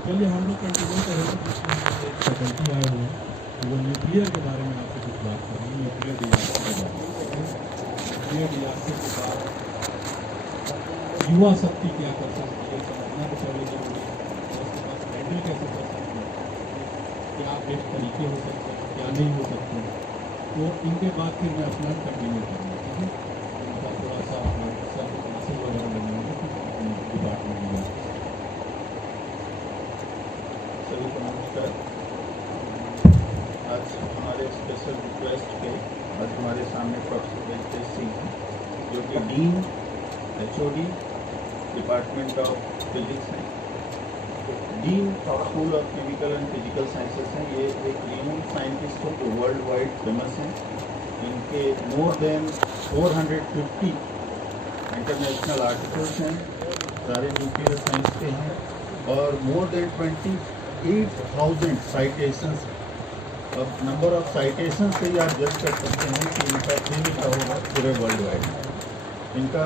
चलिए हम लोग कंटिन्यू करेंगे जिसमें एक फैकल्टी आए हुए हैं, वो न्यूक्लियर के बारे में आपसे कुछ बात करेंगे, न्यूक्लियर डिजास्टर के बारे में। न्यूक्लियर डिजास्टर के बाद युवा शक्ति क्या कर सकती है, समझना तो पहले जरूरी है, उसके पास हैंडल कैसे कर सकते हैं, क्या बेस्ट तरीके हो सकते हैं, क्या नहीं हो सकते हैं। तो इनके बाद फिर मैं अपना कंटिन्यू करूँगा, ठीक है। इनका थोड़ा सा सब क्लासेस वगैरह बनाएंगे डिपार्टमेंट में। सभी को नमस्कार। आज हमारे स्पेशल रिक्वेस्ट पे आज हमारे सामने प्रोफेसर वेंकटेश सिंह हैं, जो कि dean HOD department of physics हैं, dean school of chemical and physical sciences हैं। ये एक रिनोन साइंटिस्ट हैं जो वर्ल्ड वाइड फेमस हैं। इनके मोर देन 450 इंटरनेशनल आर्टिकल्स हैं, सारे न्यूक्लियर साइंस के हैं, और मोर देन 28,000 साइटेशंस। अब नंबर ऑफ साइटेशंस से ही आप जज कर सकते हैं कि इनका फेम क्या होगा पूरे वर्ल्ड वाइड। इनका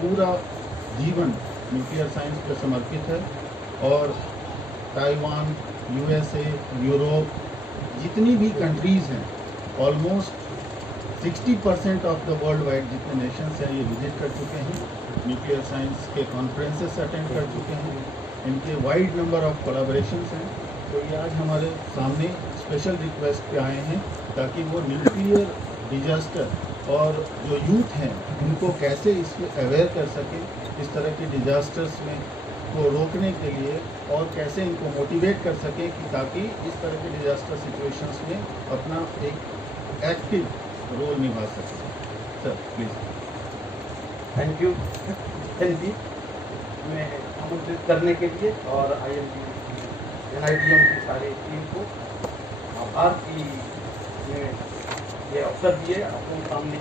पूरा जीवन न्यूक्लियर साइंस पर समर्पित है, और ताइवान, USA, यूरोप, जितनी भी कंट्रीज़ हैं, almost 60% of the world wide जितने नेशंस हैं ये विजिट कर चुके हैं, न्यूक्लियर साइंस के कॉन्फ्रेंसेस अटेंड कर चुके हैं। इनके वाइड नंबर ऑफ कोलैबोरेशंस हैं। तो ये आज हमारे सामने स्पेशल रिक्वेस्ट पे आए हैं ताकि वो न्यूक्लियर डिजास्टर और जो यूथ हैं उनको कैसे इसमें अवेयर कर सकें, इस तरह के डिजास्टर्स में को रोकने के लिए, और कैसे इनको मोटिवेट कर सकें कि ताकि इस तरह के डिजास्टर सिचुएशंस में अपना एक एक्टिव रोल निभा सकें। Sir please. थैंक यू जी, मैं आमंत्रित करने के लिए, और IMD NITM की सारी टीम को आभार की ये अवसर दिए आपको सामने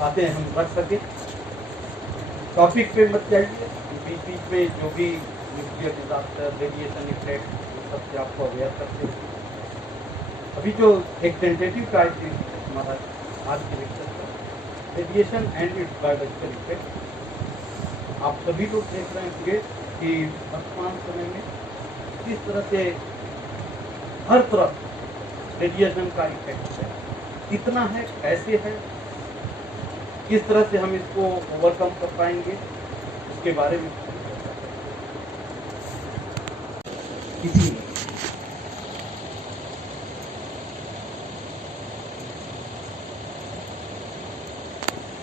बातें हम रख सकें। टॉपिक पे मत जाइए, बीच बीच में जो भी न्यूक्लियर डिजास्टर, रेडिएशन इफेक्ट, सबसे आपको अवेयर करते हैं। अभी जो एक टेंटेटिव टाइटल हमारा आज के लेक्चर का, radiation and it's biological effect. आप सभी लोग देख रहे हैं कि वर्तमान समय में किस तरह से हर तरफ रेडिएशन का इफेक्ट है, कितना है, कैसे है, किस तरह से हम इसको ओवरकम कर पाएंगे, उसके बारे में किसी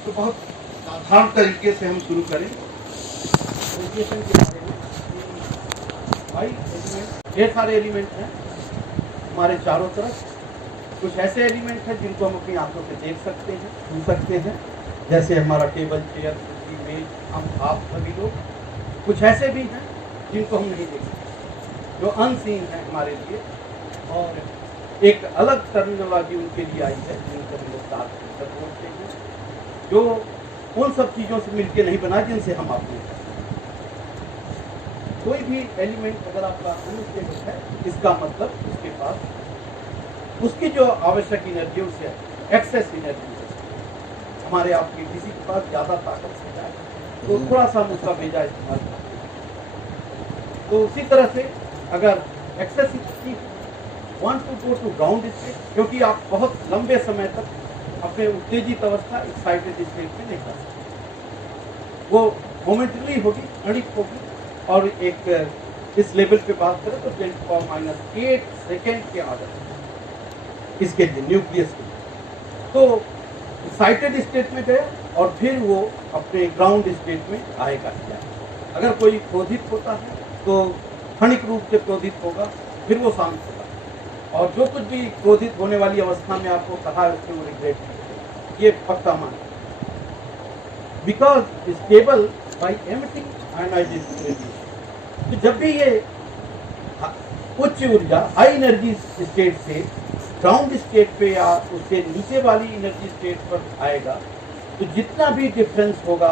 तो बहुत साधारण तरीके से हम शुरू करें रेडिएशन के बारे में। भाई एलिमेंट, ढेर सारे एलिमेंट हैं हमारे चारों तरफ। कुछ ऐसे एलिमेंट हैं जिनको हम अपनी आंखों से देख सकते हैं, छू सकते हैं, जैसे हमारा टेबल, चेयर, कुर्सी, मेज, हम, आप सभी लोग। कुछ ऐसे भी हैं जिनको हम नहीं देख सकते, जो अनसीन है हमारे लिए, और एक अलग टर्मिनोलॉजी उनके लिए आई है जिनको हम लोग डार्क मैटर बोलते हैं, जो उन सब चीज़ों से मिलके नहीं बना जिनसे हम आप नहीं सकते। कोई भी एलिमेंट अगर आपका अनस्टेबल है, इसका मतलब उसके पास उसकी जो आवश्यक एनर्जी, उसे एक्सेस एनर्जी है। हमारे आपके किसी के पास ज़्यादा ताकत से जाए तो थोड़ा सा हम उसका बेजा इस्तेमाल करते हैं। तो उसी तरह से अगर excess want to go to ground state, क्योंकि आप बहुत लंबे समय तक अपने उत्तेजित अवस्था, एक्साइटेड स्टेट में नहीं कर सकते, वो मोमेंटली होगी, क्षणिक होगी। और एक इस लेवल पे बात करें तो 10⁻⁸ सेकेंड के आदर इसके लिए न्यूक्लियस के लिए। तो एक्साइटेड स्टेट में गया और फिर वो अपने ग्राउंड स्टेट में आएगा। अगर कोई क्रोधित होता है तो क्षणिक रूप से क्रोधित होगा, फिर वो शांत होगा, और जो कुछ भी क्रोधित होने वाली अवस्था में आपको कहा है उसमें वो रिग्रेट नहीं, ये पक्का मान। Because stable by emitting ionised radiation. तो जब भी ये उच्च ऊर्जा हाई एनर्जी स्टेट से ग्राउंड स्टेट पे या उससे नीचे वाली एनर्जी स्टेट पर आएगा, तो जितना भी डिफरेंस होगा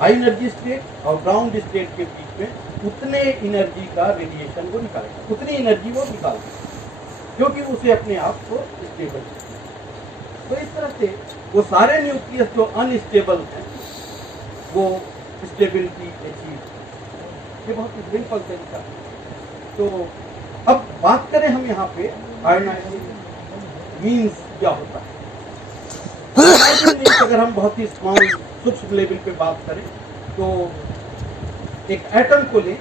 हाई एनर्जी स्टेट और ग्राउंड स्टेट के बीच में, उतने एनर्जी का रेडिएशन वो निकालेगा, उतनी एनर्जी वो निकालेगा, क्योंकि उसे अपने आप को स्टेबल। तो इस तरह से वो सारे न्यूक्लियस जो अनस्टेबल हैं वो स्टेबिलिटी अचीव। ये बहुत ही सिंपल तरीका है। तो अब बात करें हम यहाँ पे आयोनाइजिंग मीन्स क्या होता है। आयोनाइजिंग मीन्स अगर हम बहुत ही स्मॉल सूक्ष्म लेवल पे बात करें तो एक एटम को लें,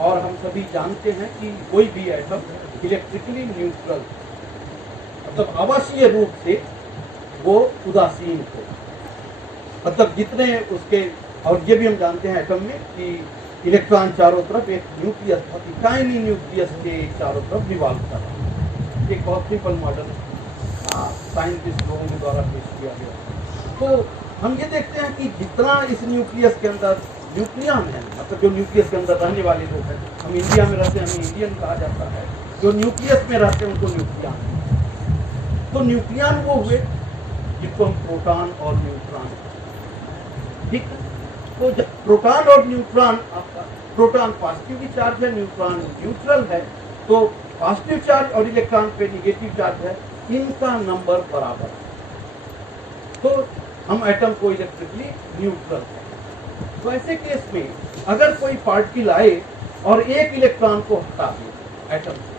और हम सभी जानते हैं कि कोई भी एटम इलेक्ट्रिकली न्यूट्रल, मतलब आवासीय रूप से वो उदासीन हो, मतलब जितने उसके, और ये भी हम जानते हैं एटम में कि इलेक्ट्रॉन चारों तरफ एक न्यूक्लियस, टाइनी न्यूक्लियस के चारों तरफ रिवॉल्व कर रहा है। एक बहुत सिंपल मॉडल साइंटिस्ट लोगों के द्वारा पेश किया गया। तो हम ये देखते हैं कि जितना इस न्यूक्लियस के अंदर न्यूक्लियन है, मतलब जो न्यूक्लियस के अंदर रहने वाले लोग हैं, हम इंडिया में रहते हैं, हमें इंडियन कहा जाता है, जो न्यूक्लियस में रहते हैं उनको न्यूक्लियन। तो न्यूक्लियन वो हुए जिसको हम प्रोटॉन और न्यूट्रॉन, ठीक है। तो जब प्रोटॉन और न्यूट्रॉन, प्रोटॉन पॉजिटिव चार्ज है, न्यूट्रॉन न्यूट्रल है, तो पॉजिटिव चार्ज और इलेक्ट्रॉन पे निगेटिव चार्ज है, इनका नंबर बराबर है, तो हम एटम को इलेक्ट्रिकली न्यूट्रल है। तो ऐसे केस में अगर कोई पार्टिकल आए और एक इलेक्ट्रॉन को हटा दे एटम से,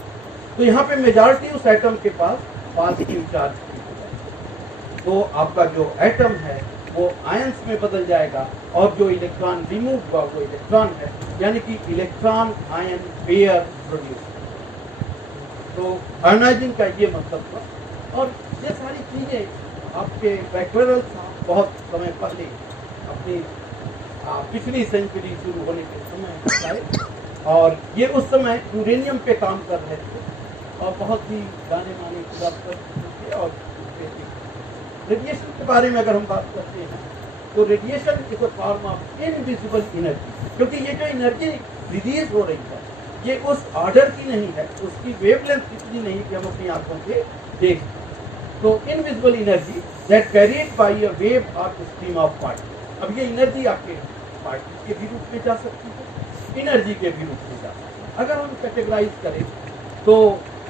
तो यहाँ पे मेजॉरिटी उस एटम के पास पॉजिटिव चार्ज हो जाएगा, तो आपका जो एटम है वो आयंस में बदल जाएगा, और जो इलेक्ट्रॉन रिमूव हुआ वो इलेक्ट्रॉन है, यानी कि इलेक्ट्रॉन आयन पेयर प्रोड्यूस। तो आयोनाइजिंग का ये मतलब था। और ये सारी चीजें आपके बैक्टेरियल बहुत समय पहले अपनी पिछली सेंचुरी शुरू होने के समय बताए, और ये उस समय यूरेनियम पे काम कर रहे थे, और बहुत ही जाने माने थे। और रेडिएशन के बारे में अगर हम बात करते हैं तो radiation is a form of invisible energy, क्योंकि ये जो एनर्जी रिलीज हो रही है ये उस ऑर्डर की नहीं है, उसकी वेवलेंथ इतनी नहीं कि हम अपनी आंखों से देख। तो invisible energy that carried bye a wave और स्ट्रीम ऑफ पार्टिकल। अब ये एनर्जी आपके पार्टिकल के भी रूप में जा सकती है, एनर्जी के भी रूप में जा सकती है। अगर हम कैटेगराइज करें तो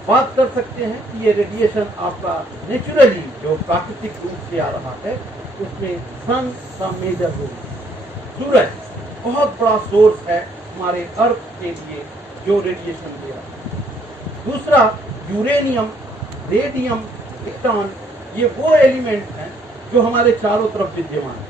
बात कर सकते हैं कि ये रेडिएशन आपका नेचुरली जो प्राकृतिक रूप से आ रहा है उसमें सन का मेजर रोल, सूरज बहुत बड़ा सोर्स है हमारे अर्थ के लिए जो रेडिएशन दे रहा है। दूसरा यूरेनियम, रेडियम, इलेक्ट्रॉन, ये वो एलिमेंट हैं जो हमारे चारों तरफ विद्यमान है।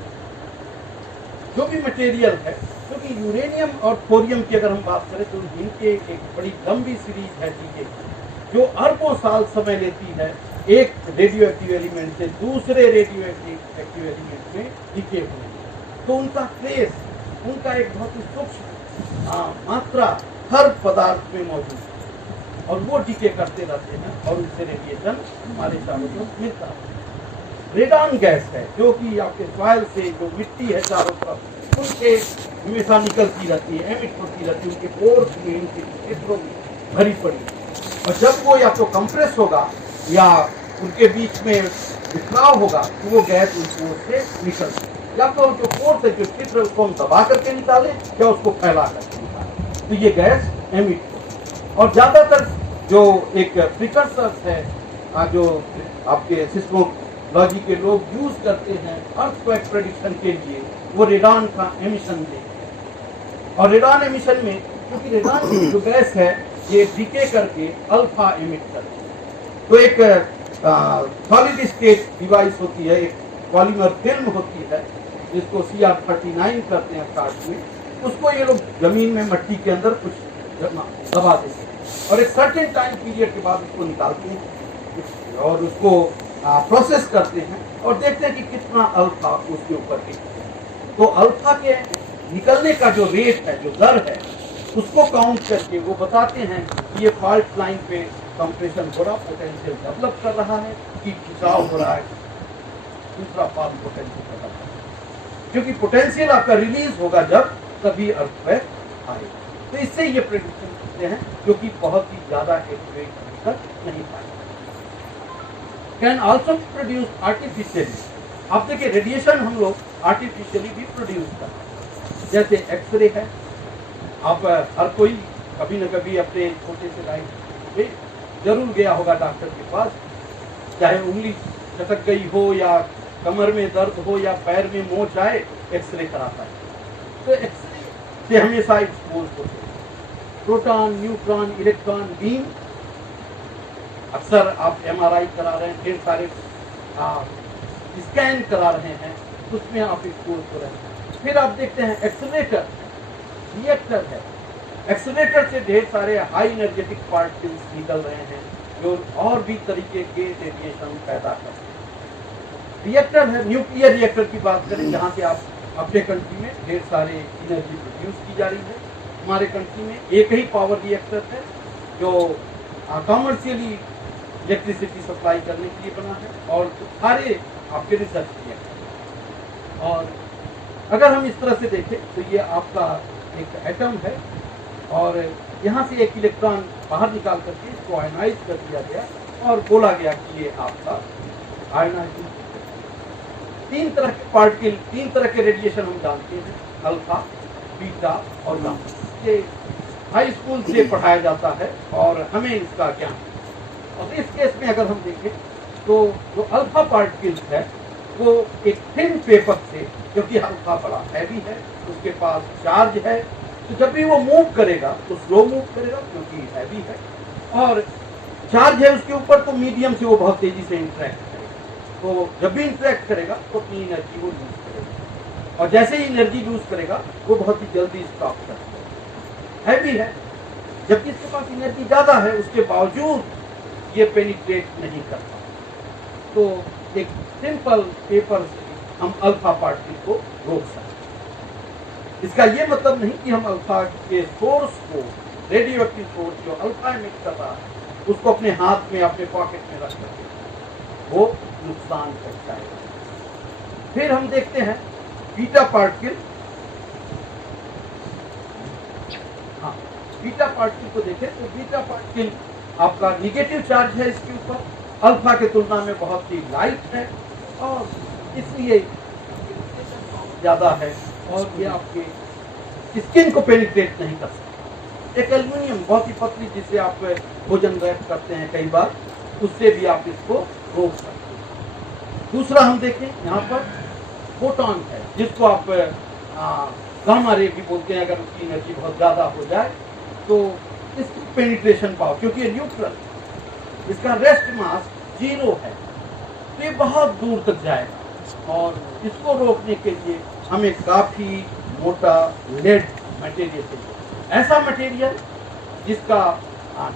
जो भी मटेरियल है, क्योंकि यूरेनियम और थोरियम की अगर हम बात करें तो इनके एक बड़ी लंबी सीरीज है चीजें जो अरबों साल समय लेती है एक रेडियो एक्टिव एलिमेंट से दूसरे रेडियो एक्टिव एलिमेंट में डीके होने। तो उनका ट्रेस, उनका एक बहुत ही सूक्ष्म मात्रा हर पदार्थ में मौजूद है, और वो डीके करते रहते हैं और उनसे रेडिएशन हमारे चारों तरफ मिलता है। रेडॉन गैस है जो कि आपके सॉइल से जो मिट्टी है चारों तरफ उनके हमेशा निकलती रहती है, एमिट होती रहती है, उनके पोर्स में, उनके क्षेत्रों में भरी पड़ी, और जब वो या तो कंप्रेस होगा या उनके बीच में बिखराव होगा तो वो गैस उनको से निकलती है, या तो जो पोर्स है, जो क्षेत्र, उसको हम दबा करके निकालें या उसको फैला करके निकालें, तो ये गैस एमिट होगी। और ज्यादातर जो एक प्रिकर्सर्स है जो आपके सिस्मोलॉजी के लोग यूज करते हैं अर्थक्वेक प्रेडिक्शन के लिए, वो रेडॉन का एमिशन देते हैं। और रेडॉन एमिशन में क्योंकि रेडॉन जो गैस है ये डीके करके अल्फा एमिट करती है, तो एक सॉलिड स्टेट डिवाइस होती है, एक पॉलीमर फिल्म होती है जिसको CR39 करते हैं काट में, उसको ये लोग जमीन में मट्टी के अंदर कुछ दबा देते हैं और एक सर्टेन टाइम पीरियड के बाद उसको निकालते हैं और उसको प्रोसेस करते हैं और देखते हैं कि कितना अल्फा उसके ऊपर है। तो अल्फा के निकलने का जो रेट है, जो दर है, उसको काउंट करके वो बताते हैं कि ये फॉल्ट लाइन पे कंप्रेशन हो रहा, पोटेंशियल डेवलप कर रहा है कि खिंचाव हो रहा है, दूसरा फॉल पोटेंशियल कर रहा है, क्योंकि पोटेंशियल आपका रिलीज होगा जब तभी अर्थक्वेक आएगा। तो इससे ये प्रेडिक्शन करते हैं जो कि बहुत ही ज्यादा एक्यूरेट तक नहीं पाए। Can also produce artificially. आप देखिए रेडिएशन हम लोग आर्टिफिशियली भी प्रोड्यूस करते हैं, जैसे एक्सरे है। आप हर कोई कभी न कभी अपने छोटे से लाइफ में जरूर गया होगा डॉक्टर के पास, चाहे उंगली चटक गई हो या कमर में दर्द हो या पैर में मोच आए, एक्सरे कराता है। तो एक्सरे से हमेशा एक्सपोज होते हैं। प्रोटॉन, न्यूट्रॉन, इलेक्ट्रॉन बीम, अक्सर आप एमआरआई करा रहे हैं, ढेर सारे स्कैन करा रहे हैं, उसमें आप एक्सपोज हो रहे हैं। फिर आप देखते हैं एक्सेलरेटर, रिएक्टर है, एक्सेलरेटर से ढेर सारे हाई एनर्जेटिक पार्टिकल्स निकल रहे हैं जो और भी तरीके के रेडिएशन पैदा करते हैं। रिएक्टर है, न्यूक्लियर रिएक्टर की बात करें, जहाँ से आप अपने कंट्री में ढेर सारे एनर्जी प्रोड्यूस की जा रही है। हमारे कंट्री में एक ही पावर रिएक्टर है जो कॉमर्शियली इलेक्ट्रिसिटी सप्लाई करने के लिए बना है, और सारे आपके रिसर्च रिएक्टर। और अगर हम इस तरह से देखें तो ये आपका एक एटम है, और यहाँ से एक इलेक्ट्रॉन बाहर निकाल करके इसको आयनाइज कर दिया गया और बोला गया कि ये आपका आयनाइजिंग। तीन तरह के पार्टिकल, तीन तरह के रेडिएशन हम जानते हैं, अल्फा, बीटा और गामा। ये हाई स्कूल से पढ़ाया जाता है और हमें इसका ज्ञान। और इस केस में अगर हम देखें तो जो अल्फा पार्टिकल्स है वो एक थिन पेपर से, क्योंकि अल्फा बड़ा हैवी है, उसके पास चार्ज है, तो जब भी वो मूव करेगा तो स्लो मूव करेगा क्योंकि हैवी है, और चार्ज है उसके ऊपर, तो मीडियम से वो बहुत तेजी से इंटरेक्ट करेगा। तो जब भी इंटरेक्ट करेगा तो अपनी एनर्जी वो यूज करेगा, और जैसे ही एनर्जी यूज करेगा वो बहुत ही जल्दी स्टॉप कर देगा। हैवी है, जबकि इसके पास एनर्जी ज्यादा है, उसके बावजूद ये पेनिट्रेट नहीं करता। तो एक सिंपल पेपर से हम अल्फा पार्टिकल को रोक सकते हैं। इसका ये मतलब नहीं कि हम अल्फा के सोर्स को, रेडियोएक्टिव सोर्स जो अल्फा एमिट कर रहा है, उसको अपने हाथ में, अपने पॉकेट में रख सकते, वो नुकसान पहुंचाएगा। फिर हम देखते हैं बीटा पार्टिकल। हाँ, बीटा पार्टिकल को देखें तो बीटा पार्टिकल आपका निगेटिव चार्ज है इसके ऊपर, अल्फा के तुलना में बहुत ही लाइट है, और इसलिए ज्यादा है, और ये आपके स्किन को पेनिट्रेट नहीं कर सकता। एक एल्युमिनियम बहुत ही पतली, जिससे आप भोजन रैप करते हैं कई बार, उससे भी आप इसको रोक सकते हैं। दूसरा हम देखें यहाँ पर फोटॉन है, जिसको आप गामा रे भी बोलते हैं। अगर उसकी एनर्जी बहुत ज्यादा हो जाए तो इसकी पेनिट्रेशन पावर, क्योंकि ये न्यूट्रल, इसका रेस्ट मास 0 है, तो ये बहुत दूर तक जाएगा, और इसको रोकने के लिए हमें काफी मोटा लेड मटेरियल चाहिए। ऐसा मटेरियल जिसका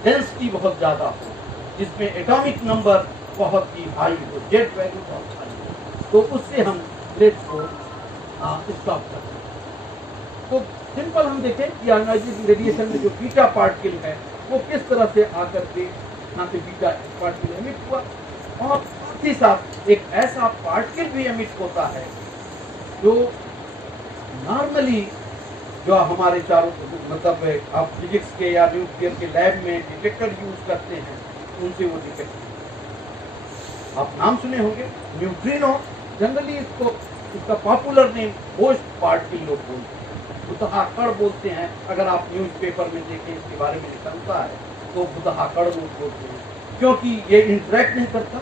डेंसिटी बहुत ज्यादा हो, जिसमें एटॉमिक नंबर बहुत ही हाई हो, जेट वैल्यू बहुत हाई हो, तो उससे हम लेड को स्टॉप करते हैं। तो सिंपल हम देखें कि आयोनाइजिंग रेडिएशन में जो बीटा पार्टिकल है वो किस तरह से आकर के यहाँ से बीटा पार्टिकल एमिट हुआ, और साथ ही साथ एक ऐसा पार्टिकल भी एमिट होता है जो नॉर्मली, जो हमारे चारों, मतलब आप फिजिक्स के या न्यूक्लियर के लैब में डिटेक्टर यूज करते हैं, उनसे वो डिटेक्ट। आप नाम सुने होंगे न्यूट्रिनो, जनरली इसका पॉपुलर नेम होस्ट पार्टिकल लोग बोलते हैं, बुतहाकड़ बोलते हैं। अगर आप न्यूज़पेपर में देखें इसके बारे में निकलता है तो बुतहाकड़ लोग बोलते हैं, क्योंकि ये इंटरेक्ट नहीं करता।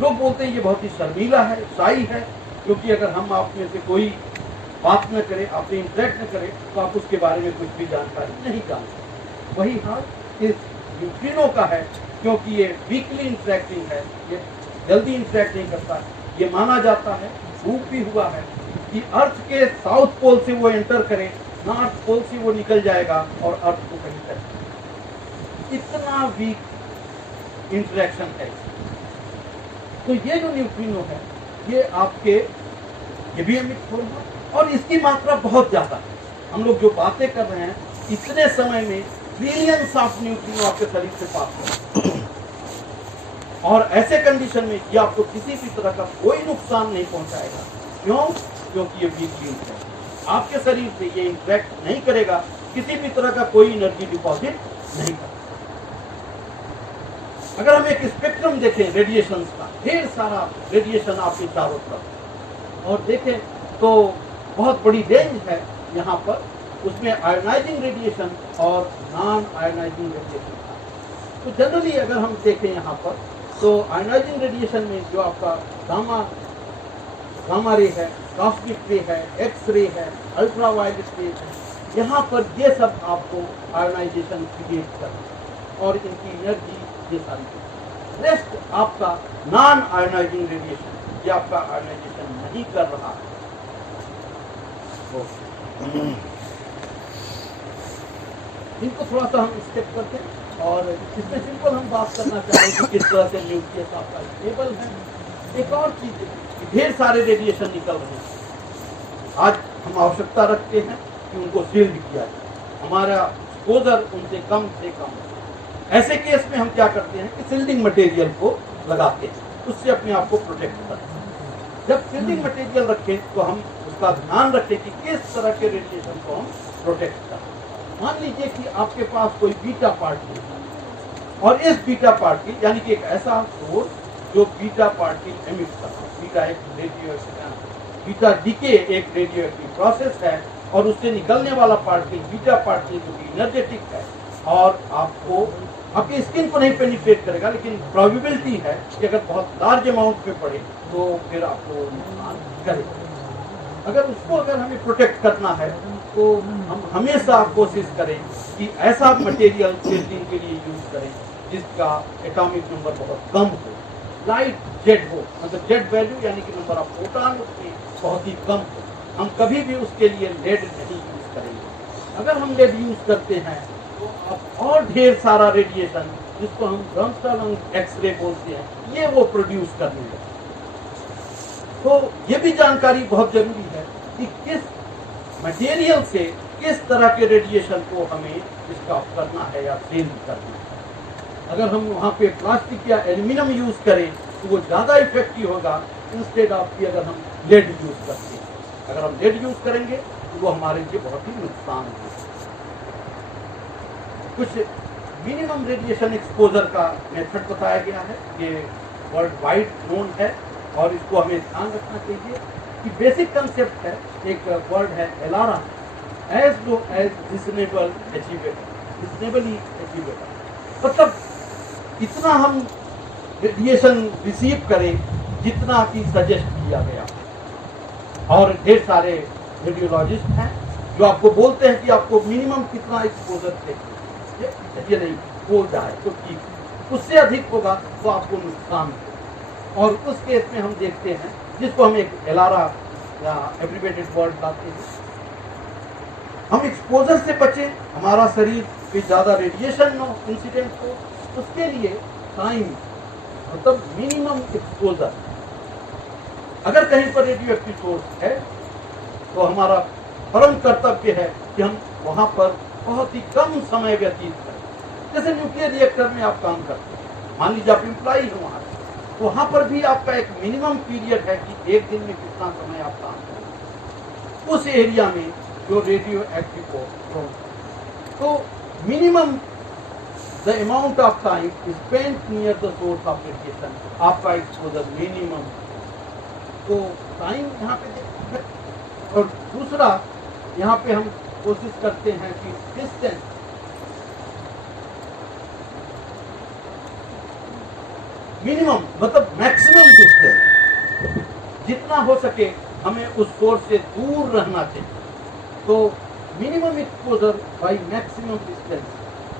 लोग बोलते हैं ये बहुत ही शर्मीला है, शाई है, क्योंकि अगर हम आप में से कोई बात न करे, आपसे इंटरेक्ट न करे, तो आप उसके बारे में कुछ भी जानकारी नहीं जान सकते। वही हाल इस न्यूट्रिनो का है, क्योंकि ये वीकली इंटरेक्टिंग है, ये जल्दी इंटरेक्ट नहीं करता। ये माना जाता है, प्रूफ भी हुआ है, कि अर्थ के साउथ पोल से वो एंटर करे, नॉर्थ पोल से वो निकल जाएगा और अर्थ को कहीं तक। इतना वीक इंटरेक्शन है। तो ये जो न्यूट्रिनो है, ये आपके, ये भी एमिट हो रहा है, और इसकी मात्रा बहुत ज्यादा है। हम लोग जो बातें कर रहे हैं, इतने समय में ट्रिलियंस ऑफ न्यूट्रिनो आपके शरीर से पास हो, और ऐसे कंडीशन में ये आपको किसी भी तरह का कोई नुकसान नहीं पहुंचाएगा। क्यों? क्योंकि ये वीकली इंटरेक्ट, आपके शरीर से ये इंटरेक्ट नहीं करेगा, किसी भी तरह का कोई एनर्जी डिपॉजिट नहीं करेगा। अगर हम एक स्पेक्ट्रम देखें रेडिएशन का, ढेर सारा रेडिएशन आपके चारों तरफ, और देखें तो बहुत बड़ी रेंज है यहाँ पर, उसमें आयोनाइजिंग रेडिएशन और नॉन आयोनाइजिंग रेडिएशन। तो जनरली अगर हम देखें यहाँ पर, तो आयोनाइजिंग रेडिएशन में जो आपका गामा रे है, कॉस्मिक रे है, एक्स रे है, अल्ट्रावायलेट रे है, यहाँ पर ये सब आपको आयोनाइजेशन क्रिएट करना और इनकी एनर्जी ये सारी रेस्ट आपका नॉन आयोनाइजिंग रेडिएशन ये आपका आयोनाइजेशन नहीं कर रहा है। इनको थोड़ा सा हम स्टेप करते हैं और इसमें सिंपल हम बात करना चाहेंगे कि किस तरह से न्यूक्लियस आपका स्टेबल है। एक और चीज ढेर सारे रेडिएशन निकल रहे हैं, आज हम आवश्यकता रखते हैं कि उनको शील्ड किया जाए, हमारा एक्सपोजर उनसे कम हो। ऐसे केस में हम क्या करते हैं कि शील्डिंग मटेरियल को लगाते हैं, उससे अपने आप को प्रोटेक्ट करते हैं। जब शील्डिंग मटेरियल रखें तो हम उसका ध्यान रखें कि किस तरह के रेडिएशन को हम प्रोटेक्ट करें। मान लीजिए कि आपके पास कोई बीटा पार्टिकल है और इस बीटा पार्टिकल यानी कि एक ऐसा सोर्स जो बीटा पार्टिकल एमिट कर रहा है, बीटा एक रेडियोएक्टिव बीटा डीके एक रेडियोएक्टिव प्रोसेस है और उससे निकलने वाला पार्टिकल बीटा पार्टिकल जो कि एनर्जेटिक है और आपको आपकी स्किन को नहीं पेनिट्रेट करेगा, लेकिन प्रोबेबिलिटी है कि अगर बहुत लार्ज अमाउंट में पड़े तो फिर आपको नुकसान करेगा। अगर हमें प्रोटेक्ट करना है तो हम हमेशा कोशिश करें कि ऐसा मटेरियल शील्डिंग के लिए यूज करें जिसका एटॉमिक नंबर बहुत कम हो, लाइट जेड हो, मतलब जेड वैल्यू यानी कि नंबर ऑफ फोटॉन उसमें बहुत ही कम हो। हम कभी भी उसके लिए लेड नहीं यूज करेंगे। अगर हम लेड यूज करते हैं तो अब और ढेर सारा रेडिएशन जिसको हम रंगस्टर्न एक्सरे बोलते हैं ये वो प्रोड्यूस करने लगे। तो ये भी जानकारी बहुत जरूरी है कि किस मटेरियल से किस तरह के रेडिएशन को हमें स्टॉप करना है या सेल करना है। अगर हम वहाँ पे प्लास्टिक या एल्यूमिनियम यूज करें तो वो ज़्यादा इफेक्टिव होगा इंस्टेड ऑफ कि अगर हम लेड यूज करते हैं। अगर हम लेड यूज करेंगे तो वो हमारे लिए बहुत ही नुकसान होगा। कुछ मिनिमम रेडिएशन एक्सपोजर का मेथड बताया गया है, ये वर्ल्ड वाइड नोन है और इसको हमें ध्यान रखना चाहिए कि बेसिक कंसेप्ट है, एक वर्ड है ALARA, as low as reasonable achievable, reasonably achievable, मतलब इतना हम रेडिएशन रिसीव करें जितना कि सजेस्ट किया गया। और ढेर सारे रेडियोलॉजिस्ट हैं जो आपको बोलते हैं कि आपको मिनिमम कितना एक्सपोजर चाहिए, ये नहीं हो जाए तो ठीक, उससे अधिक होगा तो आपको नुकसान होगा। और उस केस में हम देखते हैं जिसको हम एक एलारा या एब्रिवेटेड वर्ड लाते हैं, हम एक्सपोजर से बचें, हमारा शरीर पे ज़्यादा रेडिएशन न इंसिडेंट हो, उसके लिए टाइम मतलब मिनिमम एक्सपोजर। अगर कहीं पर रेडियो एक्टिव सोर्स है तो हमारा परम कर्तव्य है कि हम वहां पर बहुत ही कम समय व्यतीत करें। जैसे न्यूक्लियर रिएक्टर में आप काम करते हैं, मान लीजिए आप एम्प्लॉई हो वहां, तो वहां पर भी आपका एक मिनिमम पीरियड है कि एक दिन में कितना समय आप काम करें उस एरिया में जो रेडियो एक्टिव हो। तो minimum the amount of time spent near the source of radiation, आपका एक्सपोजर मिनिमम। तो टाइम यहाँ पे देखते हैं। और दूसरा यहाँ पे हम कोशिश करते हैं कि डिस्टेंस, मिनिमम मतलब मैक्सिमम डिस्टेंस, जितना हो सके हमें उस सोर्स से दूर रहना चाहिए। तो minimum exposure by maximum distance,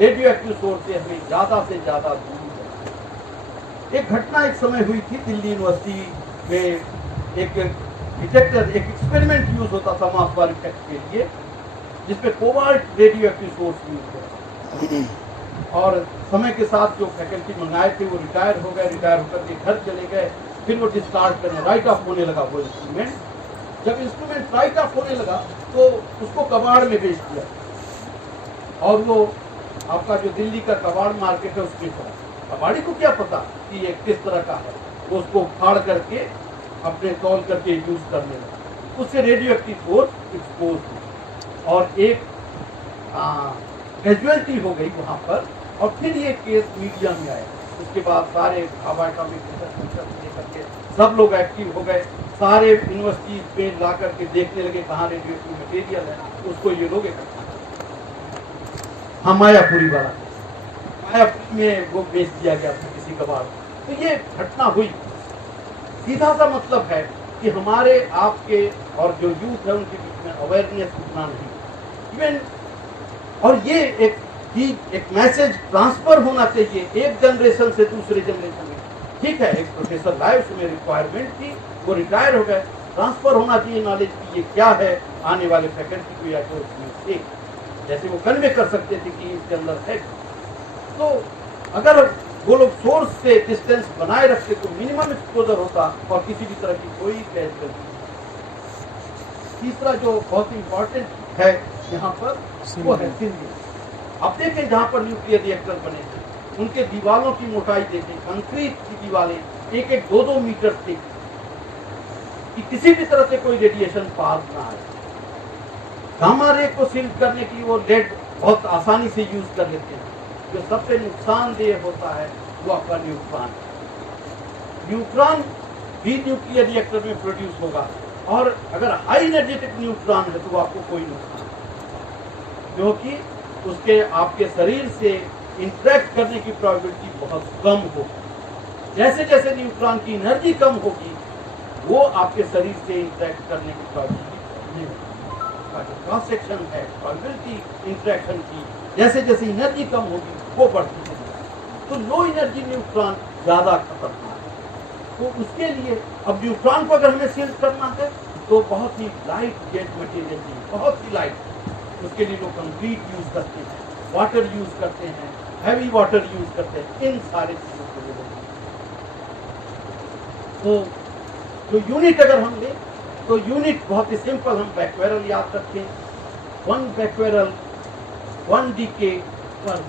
radio active source से हमें ज़्यादा से ज़्यादा दूर रहना चाहिए। एक घटना एक समय हुई थी दिल्ली यूनिवर्सिटी में, एक डिटेक्टर, एक एक्सपेरिमेंट यूज होता था मास पावर इफेक्ट के लिए, जिसमें cobalt radio active source use होता। और समय के साथ जो फैकल्टी मंगाए थे वो रिटायर हो गए, रिटायर होकर के घर चले गए, फिर वो डिस्कार्ड करने राइट ऑफ होने लगा वो इंस्ट्रूमेंट। जब इंस्ट्रूमेंट राइट ऑफ होने लगा तो उसको कबाड़ में बेच दिया और वो आपका जो दिल्ली का कबाड़ मार्केट है उसमें पड़ा। कबाड़ी को क्या पता कि ये किस तरह का है, वो उसको फाड़ करके अपने तौल करके यूज करने लगा। उससे रेडियो एक्टिव सोर्स एक्सपोज हुआ और एक कैजुअलिटी हो गई वहाँ पर। और फिर ये केस मीडिया में आया, उसके बाद सारे करके सब लोग एक्टिव हो गए, सारे यूनिवर्सिटी में ला करके देखने लगे कहाँ रेडियो एक्टिव मटेरियल है, उसको ये लोग इकट्ठा। हाँ, मायापुरी वाला, मायापुरी में वो बेच दिया गया था किसी कबाड़। तो ये घटना हुई। सीधा सा मतलब है कि हमारे आपके और जो यूथ है उनके बीच में अवेयरनेस उतना नहीं। इवन और ये एक मैसेज ट्रांसफर होना चाहिए एक जनरेशन से दूसरे जनरेशन में। ठीक है, एक प्रोफेसर लाए, उसमें रिक्वायरमेंट थी, वो रिटायर हो गए, ट्रांसफर होना चाहिए नॉलेज की ये क्या है, आने वाले फैकल्टी को या तो उसमें से जैसे वो कन्वे कर सकते थे कि इसके अंदर है। तो अगर वो लोग सोर्स से डिस्टेंस बनाए रखते तो मिनिमम एक्सपोजर होता और किसी भी तरह की कोई कैजुअलिटी। तीसरा जो बहुत इंपॉर्टेंट है यहाँ पर वो है सिंगल। अब देखें जहाँ पर न्यूक्लियर रिएक्टर बने थे उनके दीवारों की मोटाई देखें, कंक्रीट की दीवारें 1-1, 2-2 मीटर थिक, कि किसी भी तरह से कोई रेडिएशन पास ना आए। गामा रे को सील करने के लिए वो लेड बहुत आसानी से यूज कर लेते हैं। जो सबसे नुकसानदेह होता है वो आपका न्यूट्रॉन। न्यूट्रॉन भी न्यूक्लियर रिएक्टर में प्रोड्यूस होगा और अगर हाई एनर्जेटिक न्यूट्रॉन है तो आपको कोई नुकसान नहीं, क्योंकि उसके आपके शरीर से इंटरेक्ट करने की प्रोबेबिलिटी बहुत कम होगी। जैसे जैसे न्यूट्रॉन की एनर्जी कम होगी वो आपके शरीर से इंटरेक्ट करने की प्रोबेबिलिटी नहीं होगी। जो क्रॉस सेक्शन है प्रोबेबिलिटी इंटरेक्शन की, जैसे जैसे एनर्जी कम होगी वो बढ़ती चली। तो लो एनर्जी न्यूट्रॉन ज्यादा खतरनाक है। तो उसके लिए अब न्यूट्रॉन को अगर हमें सील करना है तो बहुत ही लाइट वेट मटेरियल चाहिए, बहुत ही लाइट। उसके लिए लोग कंक्रीट यूज करते हैं, वाटर यूज करते हैं, हैवी वाटर यूज करते हैं, इन सारे चीजों के लिए। तो जो यूनिट अगर हम लें तो यूनिट बहुत ही सिंपल, हम बैक्वेरल याद रखें, 1 बैक्वेरल 1 डीके पर।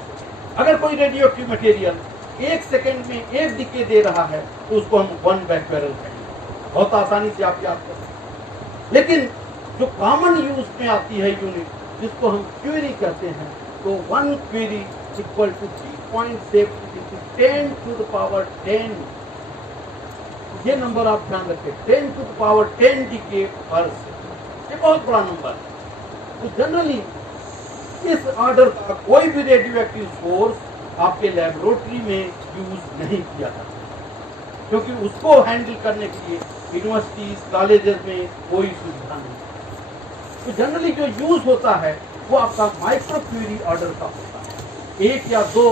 अगर कोई रेडियो एक्टिव मटेरियल 1 सेकेंड में 1 डीके दे रहा है तो उसको हम 1 बैक्वेरल कहेंगे। बहुत आसानी से आप याद कर सकते। लेकिन जो कॉमन यूज में आती है यूनिट, जिसको हम क्यूरी कहते हैं, तो 1 Curie equal to 3.7 into 10 to the power 10। ये नंबर आप ध्यान रखें, 10 to the power 10 डीके पर सेकंड। ये बहुत बड़ा नंबर है। तो जनरली इस ऑर्डर का कोई भी रेडियो एक्टिव सोर्स आपके लेबोरेटरी में यूज नहीं किया जाता, क्योंकि उसको हैंडल करने के लिए यूनिवर्सिटीज कॉलेजेस में कोई सुविधा नहीं। तो जनरली जो यूज होता है वो आपका माइक्रो क्यूरी ऑर्डर का होता है। 1 या 2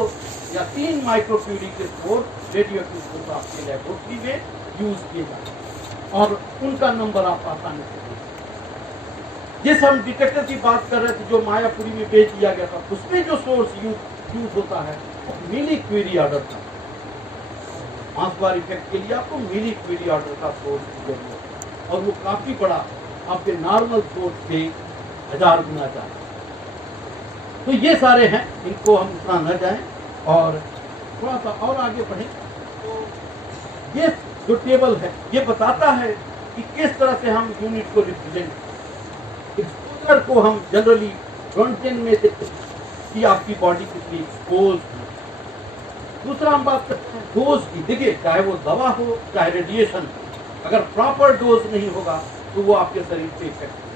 या 3 माइक्रो क्यूरी के सोर्स रेडियो एक्टिव सोर्स आपके लेबोरेटरी में यूज किए जाते हैं और उनका नंबर आप आसानी से देख सकते। जिस हम डिटेक्टर की बात कर रहे थे जो मायापुरी में बेच दिया गया था, उसमें जो सोर्स यूज होता है वो मिली क्यूरी ऑर्डर था। मासबार इफेक्ट के लिए आपको मिली क्यूरी ऑर्डर का सोर्स की जरूरत है और वो काफी बड़ा आपके नॉर्मल सोर्स से 1000 गुना ज्यादा। तो ये सारे हैं, इनको हम उतना न जाएं और थोड़ा सा और आगे बढ़ें। तो ये जो टेबल है ये बताता है कि किस तरह से हम यूनिट को रिप्रेजेंट करें। एक्सपोजर को हम जनरली रंटगेन में देखते हैं कि आपकी बॉडी कितनी एक्सपोज है। दूसरा हम बात करते हैं डोज की। देखिए, चाहे वो दवा हो चाहे रेडिएशन, अगर प्रॉपर डोज नहीं होगा तो वो आपके शरीर पे इफेक्ट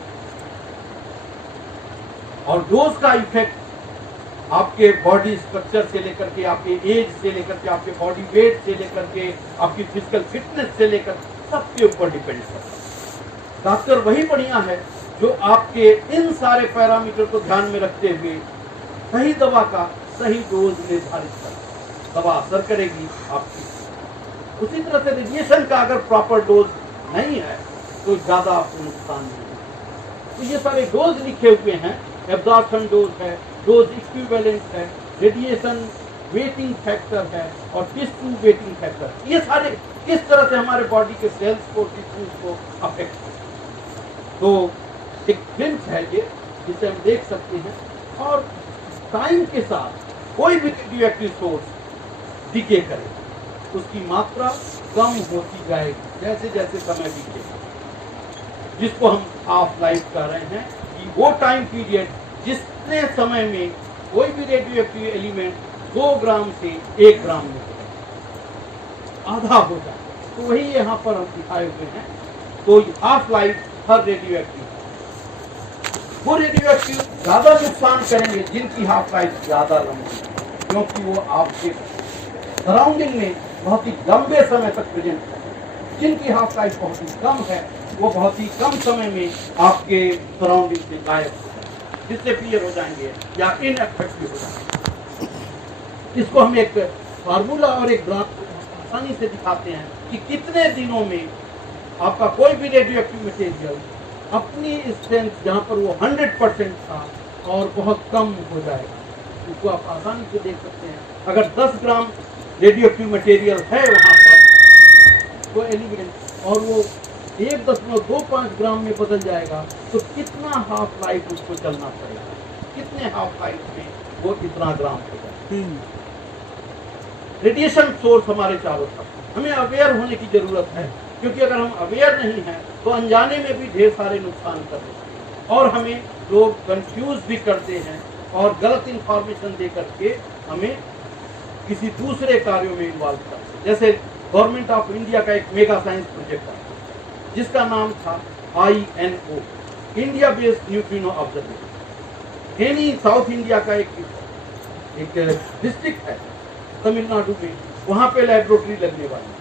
और डोज का इफेक्ट आपके बॉडी स्ट्रक्चर से लेकर के, आपके एज से लेकर के, आपके बॉडी वेट से लेकर के, आपकी फिजिकल फिटनेस से लेकर सबके ऊपर डिपेंड करता है। डॉक्टर वही बढ़िया है जो आपके इन सारे पैरामीटर को ध्यान में रखते हुए सही दवा का सही डोज निर्धारित करता है। दवा असर करेगी आपकी। उसी तरह से रेडिएशन का अगर प्रॉपर डोज नहीं है तो ज्यादा आपको नुकसान नहीं है। तो ये सारे डोज लिखे हुए हैं, एब्जॉर्प्शन डोज है, डोज इक्विवेलेंट है, रेडिएशन वेटिंग फैक्टर है और टिश्यू वेटिंग फैक्टर। ये सारे किस तरह से हमारे बॉडी के सेल्स को, टिश्यूज को अफेक्ट करते। तो एक ग्लिम्स है ये जिसे हम देख सकते हैं और टाइम के साथ कोई भी रेडियोएक्टिव सोर्स डीके करे उसकी मात्रा कम होती जाएगी जैसे जैसे समय बीतेगा, जिसको हम हाफ लाइफ कह रहे हैं कि वो टाइम पीरियड जितने समय में कोई भी रेडियोएक्टिव एलिमेंट 2 ग्राम से 1 ग्राम में आधा हो जाए। तो वही यहाँ पर हम दिखाए हुए हैं। तो हाफ लाइफ हर रेडियोएक्टिव, वो रेडियोएक्टिव ज्यादा नुकसान करेंगे जिनकी हाफ लाइफ ज्यादा लंबी है, क्योंकि वो आपके सराउंडिंग में बहुत ही लंबे समय तक प्रेजेंट है। जिनकी हाफ लाइफ बहुत ही कम है वो बहुत ही कम समय में आपके सराउंडिंग से गायब हो जाए। डिसअपियर हो जाएंगे या इनएफेक्टिव हो जाएंगे। इसको हम एक फार्मूला और एक ग्राफ आसानी से दिखाते हैं कि कितने दिनों में आपका कोई भी रेडियो एक्टिव मटेरियल अपनी स्ट्रेंथ जहाँ पर वो 100% था और बहुत कम हो जाएगा। इसको आप आसानी से देख सकते हैं। अगर 10 ग्राम रेडियो एक्टिव मटेरियल है वहाँ पर तो एलिमेंट और वो 1.25 ग्राम में बदल जाएगा तो कितना हाफ लाइफ उसको चलना पड़ेगा, कितने हाफ लाइफ में वो इतना ग्राम होगा। रेडिएशन सोर्स हमारे चारों तरफ, हमें अवेयर होने की जरूरत है, क्योंकि अगर हम अवेयर नहीं हैं तो अनजाने में भी ढेर सारे नुकसान कर देते हैं और हमें लोग कंफ्यूज भी करते हैं और गलत इंफॉर्मेशन दे करके हमें किसी दूसरे कार्यों में इन्वॉल्व करते हैं। जैसे गवर्नमेंट ऑफ इंडिया का एक मेगा साइंस प्रोजेक्ट है जिसका नाम था INO, India based neutrino observation. Any south India का एक डिस्ट्रिक्ट है तमिलनाडु में, वहां पे लेबोरेटरी लगने वाली।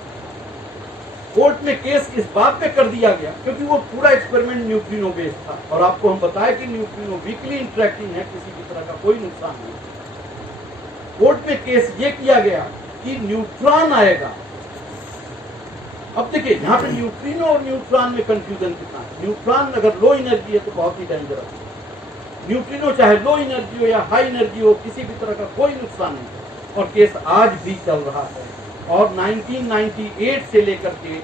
कोर्ट में केस इस बात पे कर दिया गया क्योंकि वो पूरा एक्सपेरिमेंट न्यूट्रिनो बेस्ड था और आपको हम बताया कि न्यूट्रिनो वीकली इंटरेक्टिंग है, किसी भी तरह का कोई नुकसान नहीं। कोर्ट में केस ये किया गया कि न्यूट्रॉन आएगा। अब देखिए यहाँ पे न्यूट्रिनो और न्यूट्रॉन में कंफ्यूजन कितना है। न्यूट्रॉन अगर लो एनर्जी है तो बहुत ही डेंजरस है, न्यूट्रिनो चाहे लो एनर्जी हो या हाई एनर्जी हो किसी भी तरह का कोई नुकसान नहीं। और केस आज भी चल रहा है और 1998 से लेकर के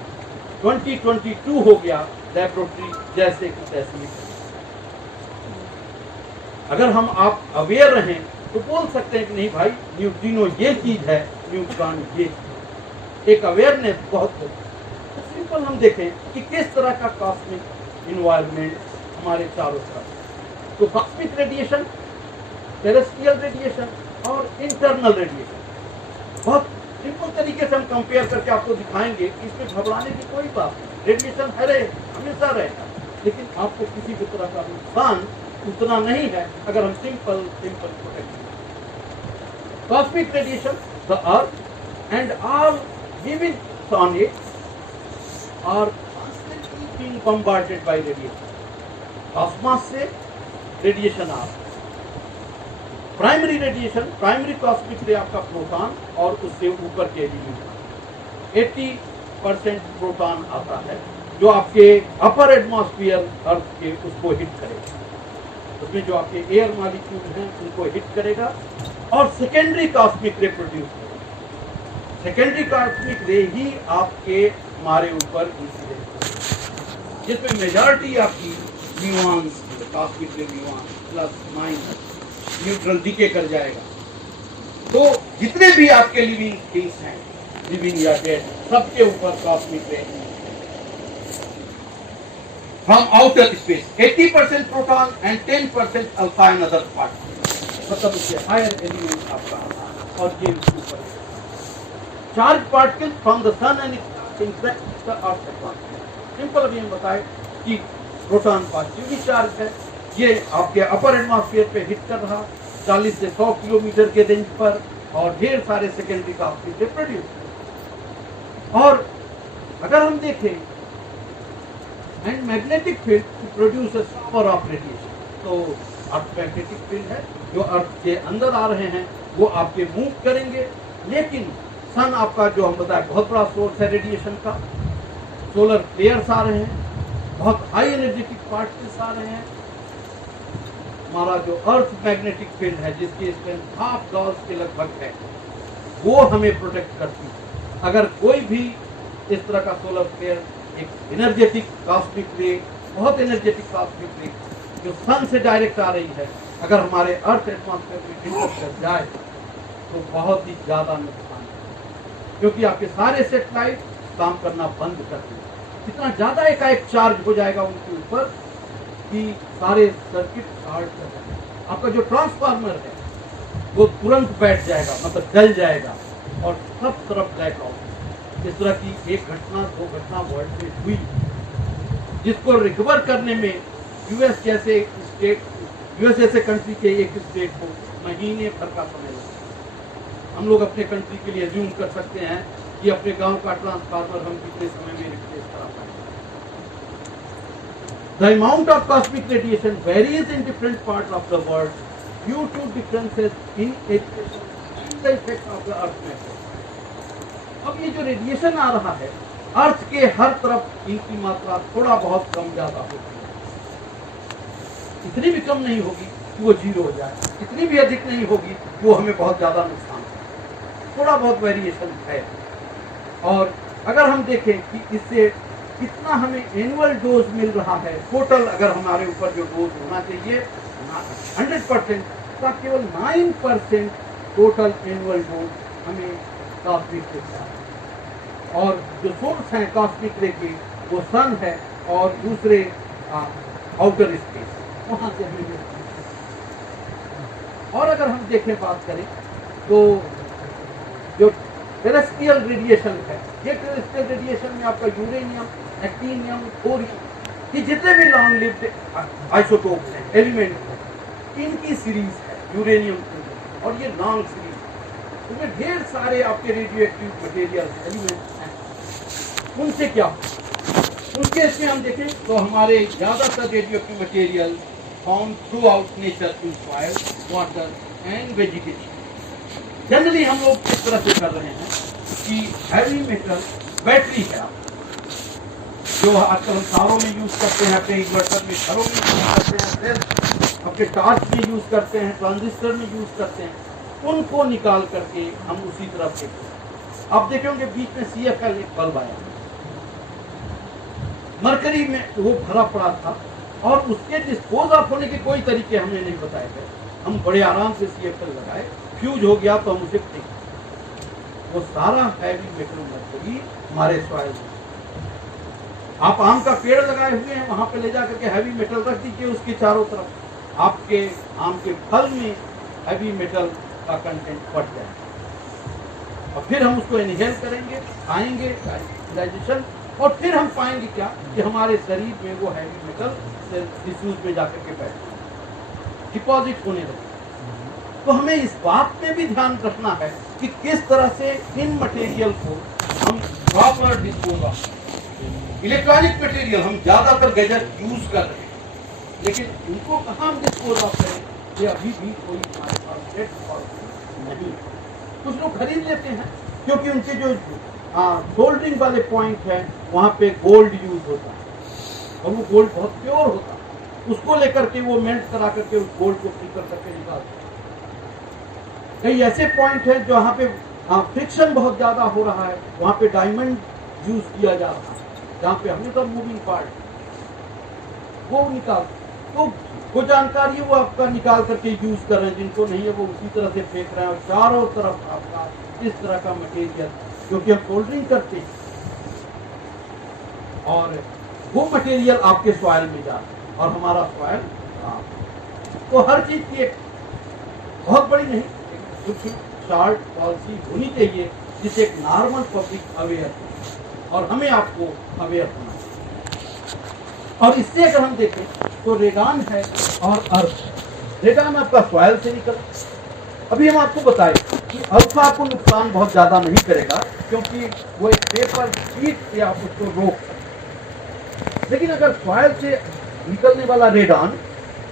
2022 हो गया, लेबोरेटरी जैसे की तैसी। अगर हम आप अवेयर रहें तो बोल सकते हैं कि नहीं भाई न्यूट्रिनो ये चीज है, न्यूट्रॉन ये चीज। एक अवेयरनेस बहुत तो सिंपल हम देखें कि किस तरह का कॉस्मिक इन्वायरमेंट हमारे चारों तरफ। तो कॉस्मिक रेडिएशन, टेरेस्ट्रियल रेडिएशन और इंटरनल रेडिएशन, बहुत सिंपल तरीके से हम कंपेयर करके आपको दिखाएंगे कि इसमें घबराने की कोई बात नहीं। रेडिएशन है हमेशा रहेगा, लेकिन आपको किसी भी तरह का नुकसान उतना नहीं है अगर हम simple protect. Cosmic radiation, the earth and all living on it are constantly being bombarded by radiation. Cosmos से रेडिएशन आ रहा है। प्राइमरी रेडिएशन, प्राइमरी कॉस्मिक रे आपका प्रोटॉन और उससे ऊपर के एलिमेंट 80% प्रोटॉन आता है जो आपके अपर एटमॉस्फेयर अर्थ के उसको हिट करेगा। उसमें जो आपके एयर मॉलिक्यूल हैं उनको हिट करेगा और सेकेंडरी कॉस्मिक रे प्रोड्यूस करेगा। सेकेंडरी कॉस्मिक रे ही आपके हमारे ऊपर इंसिडेंट, जिसमें मेजॉरिटी आपकी muons, cosmic ray muon plus minus neutral decay कर जाएगा। तो जितने भी आपके लिविंग थिंग्स हैं, लिविंग या डेड, सबके ऊपर cosmic ray from outer space 80% proton and 10% alpha and other particles, मतलब उसके हायर एलिमेंट आपका और ये ऊपर charge particles from the sun and interact the earth atmosphere. Simple अभी हम बताए कि प्रोटॉन पॉजिटिवली चार्ज है, ये आपके अपर एटमॉस्फेयर पे हिट कर रहा 40 से 100 किलोमीटर के रेंज पर और ढेर सारे सेकेंडरी कॉस्मिक रे प्रोड्यूस। और अगर हम देखें and magnetic field produce a shower of radiation, तो अर्थ मैग्नेटिक फील्ड है जो अर्थ के अंदर आ रहे हैं वो आपके मूव करेंगे। लेकिन सन आपका जो हम बताए बहुत बड़ा सोर्स है रेडिएशन का, सोलर फ्लेयर्स आ रहे हैं, बहुत हाई एनर्जेटिक पार्टिकल्स आ रहे हैं। हमारा जो अर्थ मैग्नेटिक फील्ड है जिसकी स्ट्रेंथ हाफ गॉस के लगभग है, वो हमें प्रोटेक्ट करती है। अगर कोई भी इस तरह का सोलर फ्लेयर एक एनर्जेटिक कॉस्मिक रे, बहुत एनर्जेटिक कॉस्मिक रे जो सन से डायरेक्ट आ रही है, अगर हमारे अर्थ एटमॉस्फेयर में इंटर कर जाए तो बहुत ही ज्यादा नुकसान है, क्योंकि आपके सारे सेटेलाइट काम करना बंद कर देंगे। इतना ज्यादा एकाएक चार्ज हो जाएगा उनके ऊपर कि सारे सर्किट शॉर्ट कर जाएंगे। आपका जो ट्रांसफार्मर है वो तुरंत बैठ जाएगा, मतलब जल जाएगा और सब तरफ ब्लैकआउट। इस तरह की एक घटना 2 घटना वर्ल्ड में हुई, जिसको रिकवर करने में यूएस जैसे कंट्री के एक स्टेट को महीने भर का समय लगता है। हम लोग अपने कंट्री के लिए अज्यूम कर सकते हैं कि अपने गांव का ट्रांसफार्मर हम कितने समय में रिप्लेस करा पाएंगे। The amount of cosmic radiation varies in different parts of the world due to differences in radiation and the effect of the earth matter. अब ये जो रेडिएशन आ रहा है, अर्थ के हर तरफ इनकी मात्रा थोड़ा बहुत कम ज्यादा होती है। इतनी भी कम नहीं होगी कि वो जीरो हो जाए, इतनी भी अधिक नहीं होगी कि वो हमें बहुत ज्यादा नुकसान हो। थोड़ा बहुत वेरिएशन है। और अगर हम देखें कि इससे कितना हमें एनुअल डोज मिल रहा है, टोटल अगर हमारे ऊपर जो डोज होना चाहिए 100% का केवल 9% टोटल एनुअल डोज हमें कॉस्मिक रे का है। और जो सोर्स है कॉस्मिक रे के वो सन है और दूसरे आउटर स्पेस, वहां से हमें मिलता है। और अगर हम देखें बात करें तो जो टेरेस्ट्रियल रेडिएशन है, ये टेरेस्ट्रियल रेडिएशन में आपका यूरेनियम, एक्टीनियम, थोरियम, ये जितने भी लॉन्ग लिव्ड आइसोटोप्स हैं, एलिमेंट हैं, इनकी सीरीज है यूरेनियम की, और ये लॉन्ग सीरीज है। उसमें ढेर सारे आपके रेडियो एक्टिव मटेरियल एलिमेंट्स हैं। उनसे क्या उनके इसमें हम देखें तो हमारे ज्यादातर radio active material found through out nature in soil, water and vegetation. Generally हम लोग इस तरह से कर रहे हैं कि हैवी मेटल बैटरी है जो आजकल हम कारों में यूज करते हैं, अपने इन्वर्टर में घरों में यूज करते हैं, सेल्स अपने टॉर्च में यूज करते हैं, ट्रांजिस्टर में यूज करते हैं, उनको निकाल करके हम उसी तरह से आप देखेंगे बीच में CFL एक बल्ब आया, मरकरी में वो भरा पड़ा था और उसके डिस्पोज ऑफ होने के कोई तरीके हमें नहीं बताए गए। हम बड़े आराम से CFL लगाए, फ्यूज हो गया तो हम उसे फेंक। वो सारा हैवी मेटल मरकरी हमारे सॉइल में। आप आम का पेड़ लगाए हुए हैं, वहां पे ले जाकर के हैवी मेटल रख दीजिए उसके चारों तरफ, आपके आम के फल में हैवी मेटल का कंटेंट बढ़ जाएगा। और फिर हम उसको इनहेल करेंगे, खाएंगे, डाइजेशन, और फिर हम पाएंगे क्या कि हमारे शरीर में वो हैवी मेटल टिश्यूज में जाकर के बैठ डिपॉजिट होने लगे। तो हमें इस बात में भी ध्यान रखना है कि किस तरह से इन मटेरियल को हम proper dispose of. Electronic material हम ज्यादातर गैजेट यूज कर रहे हैं, लेकिन इनको कहाँ हम डिस्पोज ऑफ करें, ये अभी भी कोई हमारे पास सेट पॉलिसी नहीं। कुछ लोग खरीद लेते हैं क्योंकि उनके जो सोल्डरिंग वाले पॉइंट है वहां पे गोल्ड यूज होता है और वो गोल्ड बहुत प्योर होता है, उसको लेकर के वो मेल्ट करा करके उस गोल्ड को फ्री कर करके निकालते हैं। कई ऐसे पॉइंट है जहाँ पे फ्रिक्शन बहुत ज्यादा हो रहा है, वहां पे डायमंड यूज किया जा रहा है, जहाँ पे हमने तो मूविंग पार्ट वो निकाल, तो वो जानकारी वो आपका निकाल करके यूज कर रहे हैं, जिनको नहीं है वो उसी तरह से फेंक रहे हैं। और चारों तरफ आपका इस तरह का मटेरियल क्योंकि हम सोल्डरिंग करते हैं और वो मटेरियल आपके सॉइल में जा रहा है और हमारा सॉइल तो हर चीज की एक बहुत बड़ी नहीं, कुछ शार्ट पॉलिसी होनी चाहिए जिससे एक नॉर्मल पब्लिक अवेयर हो और हमें आपको अवेयर होना चाहिए। और इससे अगर हम देखें तो रेडान है और अर्थ। रेडान आपका सॉइल से निकला। अभी हम आपको बताएं कि अल्फा आपको नुकसान बहुत ज्यादा नहीं करेगा क्योंकि वो एक पेपर शीट से आप उसको रोक सकते, लेकिन अगर सॉइल से निकलने वाला रेडान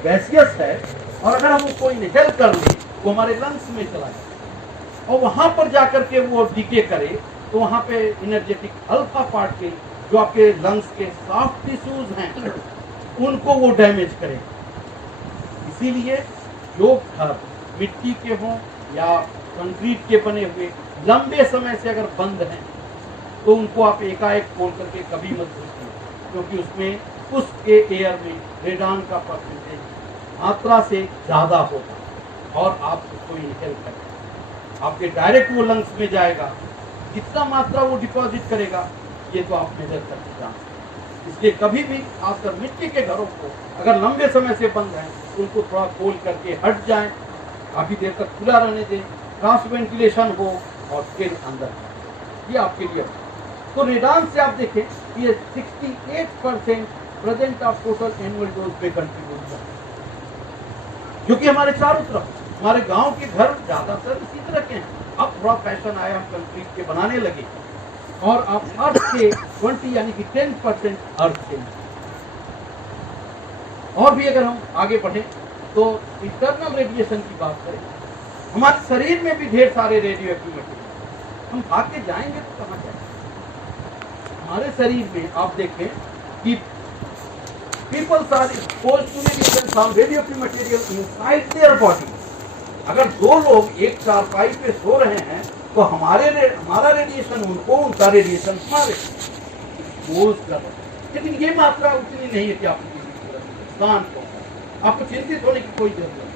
गैसियस है और अगर हम उसको इनहेल कर लें वो हमारे लंग्स में चला जाए और वहां पर जाकर के वो डीके करे तो वहां पे एनर्जेटिक अल्फा पार्टिकल जो आपके लंग्स के सॉफ्ट टिश्यूज हैं उनको वो डैमेज करेगा। इसीलिए जो घर मिट्टी के हों या कंक्रीट के बने हुए लंबे समय से अगर बंद हैं तो उनको आप एकाएक खोल करके कभी मत देखिए, क्योंकि उसमें उसके एयर में रेडान का परसेंटेज मात्रा से ज्यादा होगा और आप उसको इनहेल करें, आपके डायरेक्ट वो लंग्स में जाएगा। कितना मात्रा वो डिपॉजिट करेगा ये तो आप मेजर करके जान सकते। इसलिए कभी भी खासकर मिट्टी के घरों को अगर लंबे समय से बंद हैं उनको थोड़ा खोल करके हट जाएं, काफी देर तक खुला रहने दें, क्रॉस वेंटिलेशन हो और फिर अंदर ये आपके लिए। तो रेडान से आप देखें ये 68% present of total annual dose पे कंट्रीब्यूट करता है, क्योंकि हमारे चारों तरफ हमारे गांव के घर ज्यादातर इसी तरह के हैं। अब थोड़ा फैशन आया, हम कंक्रीट के बनाने लगे और आप अर्थ के 20 यानी कि 10% अर्थ से और भी अगर हम आगे बढ़े तो इंटरनल रेडिएशन की बात करें, हमारे शरीर में भी ढेर सारे रेडियो एक्टिव मटेरियल, हम भाग के जाएंगे तो कहाँ जाएंगे। हमारे शरीर में आप देखें कि peoples are exposed to some radioactive material inside their body. अगर दो लोग एक चारपाई पे सो रहे हैं तो हमारा रेडिएशन उनको, उनका रेडिएशन हमारे एक्सपोज कर रहा है। लेकिन ये मात्रा उतनी नहीं है कि आपको किसी तरह नुकसान पहुंचाए। आपको चिंतित होने की कोई जरूरत नहीं।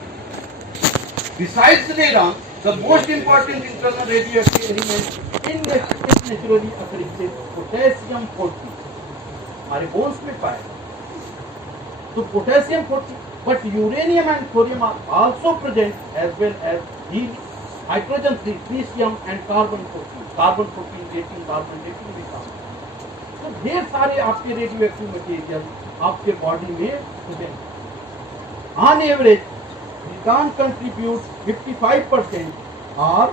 Besides radon, the most important internal radioactive element in the naturally occurring is potassium 40. हमारे बोन्स में पाया तो potassium 40, but uranium and thorium are also present as well as hydrogen 3, tritium and carbon 14. Carbon 14 dating, carbon dating भी काम। तो ढेर सारे आपके रेडियो एक्टिव मटेरियल आपके बॉडी में present. On average radon contributes 55% or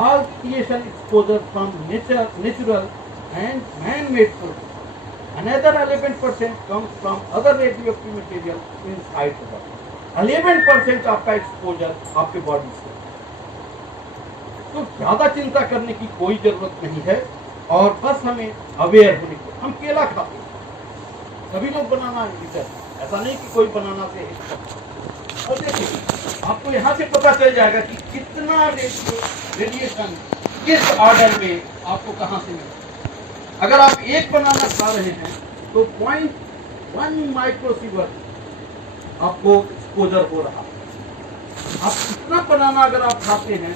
all radiation exposure from natural and man-made sources. Another 11% comes from other radioactive material inside the body. 11% आपका exposure आपके बॉडी से। तो ज्यादा चिंता करने की कोई जरूरत नहीं है और बस हमें अवेयर होने की। हम केला खाते हैं, सभी लोग बनाना है, ऐसा नहीं कि कोई बनाना से। और देखिए आपको यहाँ से पता चल जाएगा कि कितना रेडिएशन किस ऑर्डर में आपको कहाँ से मिले। अगर आप एक बनाना खा रहे हैं तो 0.1 माइक्रोसीवर्ट आपको एक्सपोजर हो रहा है। आप इतना बनाना अगर आप खाते हैं,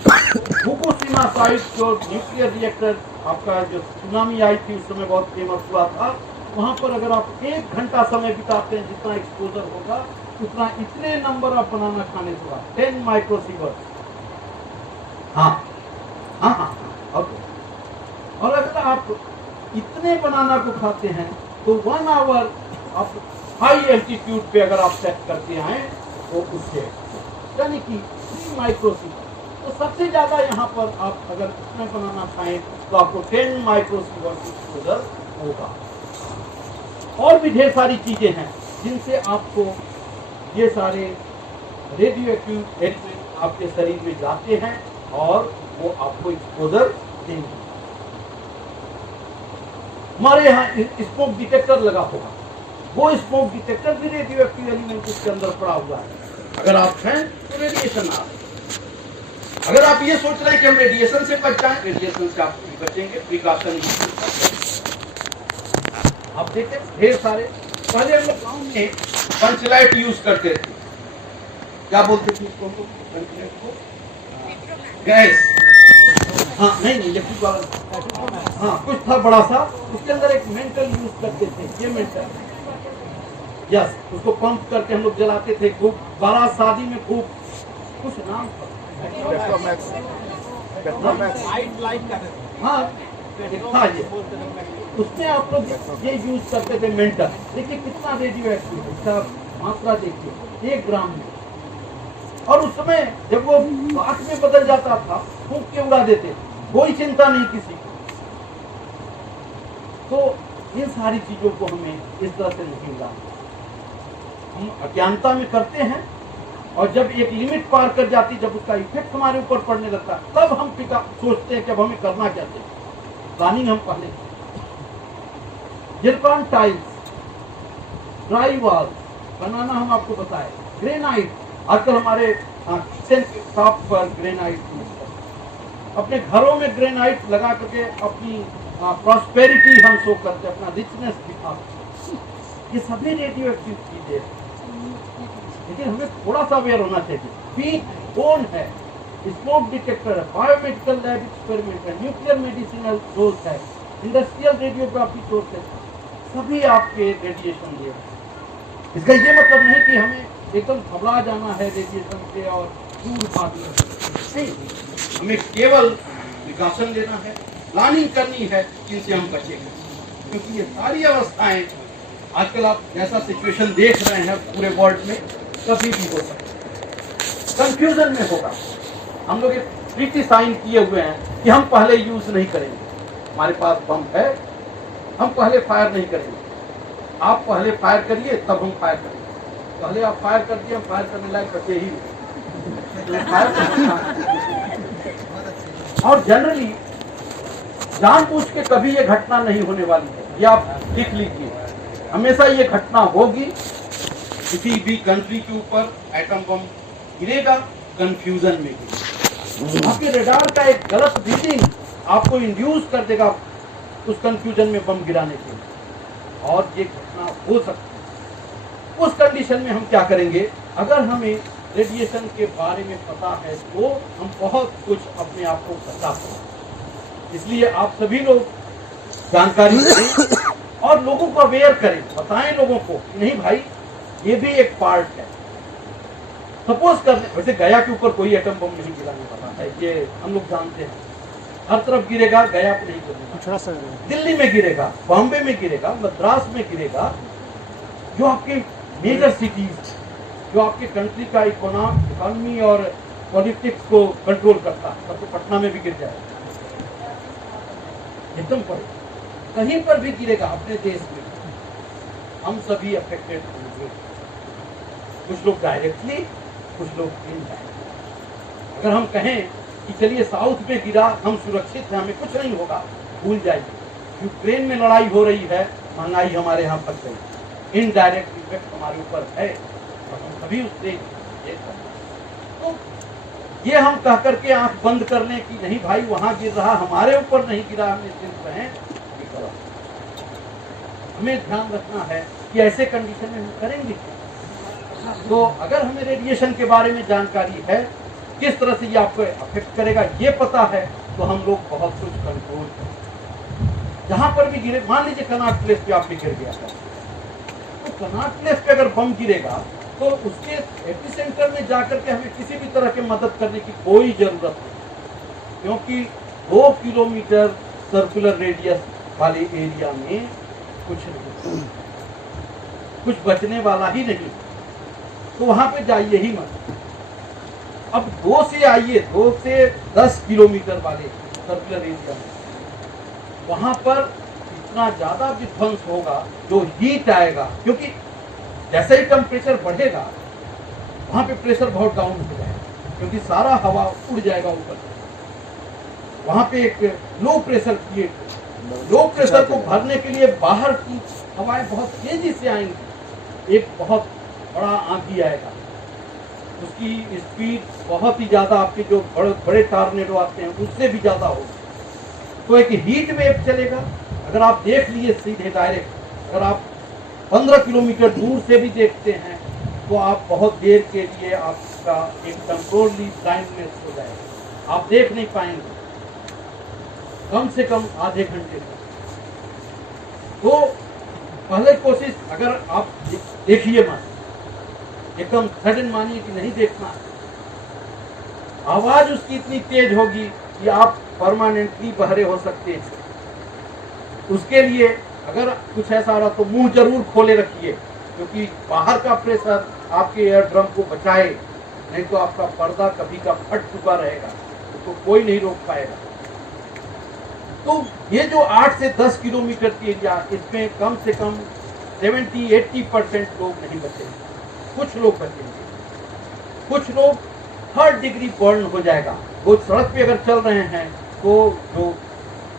फुकुशिमा साइट जो न्यूक्लियर रिएक्टर आपका जो सुनामी आई थी उस समय बहुत फेमस हुआ था, वहां पर अगर आप 1 घंटा समय बिताते हैं जितना एक्सपोजर होगा उतना इतने नंबर ऑफ बनाना खाने के बाद 10 माइक्रोसीवर्ट। हाँ हाँ हाँ ओके। और अगर आप इतने बनाना को खाते हैं तो 1 आवर आप हाई एल्टीट्यूड पे अगर आप सेट करके आए तो उससे यानी कि 3 माइक्रोसीवर्ट। तो सबसे ज्यादा यहाँ पर आप अगर इसमें बनाना खाएं तो आपको 10 माइक्रोसीवर्ट एक्सपोजर होगा। और भी ढेर सारी चीजें हैं जिनसे आपको ये सारे रेडियो एक्टिव एलिमेंट आपके शरीर में जाते हैं और वो आपको एक्सपोजर देंगे। हमारे यहाँ स्मोक डिटेक्टर लगा होगा, वो स्मोक डिटेक्टर भी रेडियो एक्टिव एलिमेंट उसके अंदर पड़ा हुआ है। अगर आप हैं तो रेडिएशन आ रहा है। अगर आप ये सोच रहे हैं कि हम रेडिएशन से बच जाएं, रेडिएशन से आप बचेंगे, प्रिकॉशन। आप देखें ढेर सारे, पहले हम लोग गाँव में पंचलाइट यूज करते थे, क्या बोलते थे उसको, पंचलाइट को गैस, हाँ नहीं इलेक्ट्रिक वाला, हाँ कुछ था बड़ा सा, उसके अंदर एक मेंटल यूज करते थे, ये मेंटल, यस, उसको पंप करके हम लोग जलाते थे खूब, बारात शादी में खूब, कुछ नाम था, हाँ था ये, उसमें आप लोग ये यूज करते थे मेंटल। देखिए कितना रेडियो एक्टिव, इसका मात्रा देखिए 1 ग्राम में। और उस समय जब वो आग में बदल जाता था फूंक के उड़ा देते, कोई चिंता नहीं किसी को। तो इन सारी चीजों को हमें इस तरह से नहीं उड़ाना। हम अज्ञानता में करते हैं और जब एक लिमिट पार कर जाती, जब उसका इफेक्ट हमारे ऊपर पड़ने लगता है, तब हम सोचते हैं कि अब हमें करना क्या चाहिए। प्लानिंग हम पहले जिरकॉन टाइल्स, ड्राई वॉल बनाना हम आपको बताए, ग्रेनाइट, आजकल हमारे किचन के टॉप पर ग्रेनाइट, अपने घरों में ग्रेनाइट लगा करके अपनी प्रॉस्पेरिटी हम शो करते, अपना रिचनेस दिखाते। ये सभी रेडियो एक्टिव चीजें, लेकिन हमें थोड़ा सा अवेयर होना चाहिए। पीक बोन है, स्मोक डिटेक्टर है, बायोमेडिकल लैब एक्सपेरिमेंट है, न्यूक्लियर मेडिसिनल सोर्स है, इंडस्ट्रियल रेडियोग्राफी सोर्स है, सभी आपके रेडिएशन दे रहे हैं। इसका ये मतलब नहीं कि हमें एकदम घबरा जाना है रेडिएशन से और दूर भागना नहीं, हमें केवल प्रिकॉशन लेना है, प्लानिंग करनी है जिनसे हम बचेंगे। क्योंकि ये सारी अवस्थाएं आजकल आप जैसा सिचुएशन देख रहे हैं पूरे वर्ल्ड में, कभी भी हो सकता है, कंफ्यूजन में होगा। हम लोग ट्रीटी साइन किए हुए हैं कि हम पहले यूज नहीं करेंगे, हमारे पास बम है, हम पहले फायर नहीं करेंगे, आप पहले फायर करिए तब हम फायर करेंगे। पहले आप फायर कर दिए, हम फायर करने लायक बचे ही नहीं। फायर और जनरली जानबूझ के कभी ये घटना नहीं होने वाली है, ये आप लिख लीजिए। हमेशा ये घटना होगी, किसी भी कंट्री के ऊपर एटम बम गिरेगा, कंफ्यूजन में गिरेगा। आपके रडार का एक गलत रीडिंग आपको इंड्यूस कर देगा उस कंफ्यूजन में बम गिराने के लिए, और ये घटना हो सकती है। उस कंडीशन में हम क्या करेंगे? अगर हमें रेडिएशन के बारे में पता है तो हम बहुत कुछ अपने आप को बचा सकते। इसलिए आप सभी लोग जानकारी दें और लोगों को अवेयर करें, बताएं लोगों को कि नहीं भाई ये भी एक पार्ट है। सपोज करने, वैसे गया के ऊपर कोई एटम बम नहीं गिराने वाला है, ये हम लोग जानते हैं। हर तरफ गिरेगा, गया पे नहीं गिरेगा, दिल्ली में गिरेगा, बॉम्बे में गिरेगा, मद्रास में गिरेगा, जो आपके मेजर सिटीज, जो आपके कंट्री का इकोनॉमी और पॉलिटिक्स को कंट्रोल करता है, तब तो पटना में भी गिर जाएगा, एकदम पड़े। कहीं पर भी गिरेगा अपने देश में, हम सभी अफेक्टेड होंगे। कुछ लोग डायरेक्टली, कुछ लोग इनडायरेक्टली। अगर हम कहें कि चलिए साउथ में गिरा, हम सुरक्षित हैं, हमें कुछ नहीं होगा, भूल जाइए। यूक्रेन में लड़ाई हो रही है, महंगाई हमारे यहाँ फंस गई, इनडायरेक्ट इफेक्ट हमारे ऊपर है और हम सभी उससे तो ये हम कह करके आंख बंद कर लें कि नहीं भाई वहां गिर रहा, हमारे ऊपर नहीं गिरा, हम निश्चिंत रहें, हमें ध्यान रखना है कि ऐसे कंडीशन में हम करेंगे। तो अगर हमें रेडिएशन के बारे में जानकारी है, किस तरह से ये आपको अफेक्ट करेगा ये पता है, तो हम लोग बहुत कुछ कंट्रोल करें। जहां पर भी गिरे, मान लीजिए कनाट प्लेस पे आपके गिर गया है, तो कनाट प्लेस पे अगर बम गिरेगा तो उसके एपिसेंटर में जाकर के हमें किसी भी तरह की मदद करने की कोई जरूरत नहीं, क्योंकि 2 किलोमीटर सर्कुलर रेडियस वाले एरिया में कुछ नहीं, कुछ बचने वाला ही नहीं, तो वहां पे जाइए ही मत। अब 2 से आइए, 2 से 10 किलोमीटर वाले सर्कुलर एरिया में, वहां पर इतना ज्यादा विध्वंस होगा, जो हीट आएगा, क्योंकि जैसे ही टेम्परेचर बढ़ेगा वहां पे प्रेशर बहुत डाउन हो जाएगा, क्योंकि सारा हवा उड़ जाएगा ऊपर। वहां पे एक low pressure create, low pressure को भरने के लिए बाहर की हवाएं बहुत तेजी से आएंगी, एक बहुत बड़ा आंधी आएगा, उसकी स्पीड बहुत ही ज्यादा, आपके जो बड़े बड़े टॉर्नेडो आते हैं उससे भी ज्यादा होगी। तो एक हीट वेव चलेगा। अगर आप देख लिए सीधे डायरेक्ट, अगर आप 15 किलोमीटर दूर से भी देखते हैं तो आप बहुत देर के लिए आपका एक कंट्रोलली ब्लाइंडनेस हो जाएगा, आप देख नहीं पाएंगे, कम से कम आधे घंटे तक। तो पहले कोशिश, अगर आप देखिए मत, एकदम सडन मानिए कि नहीं देखना, आवाज उसकी इतनी तेज होगी कि आप परमानेंटली बहरे हो सकते हैं। उसके लिए अगर कुछ ऐसा रहा तो मुंह जरूर खोले रखिए, क्योंकि बाहर का प्रेशर आपके एयर ड्रम को बचाए, नहीं तो आपका पर्दा कभी का फट चुका रहेगा, तो कोई नहीं रोक पाएगा। तो ये जो 8 से 10 किलोमीटर की एरिया, इसमें कम से कम 70-80% लोग नहीं बचेंगे, कुछ लोग बचेंगे, कुछ लोग 3rd डिग्री बर्न हो जाएगा। वो सड़क पे अगर चल रहे हैं तो जो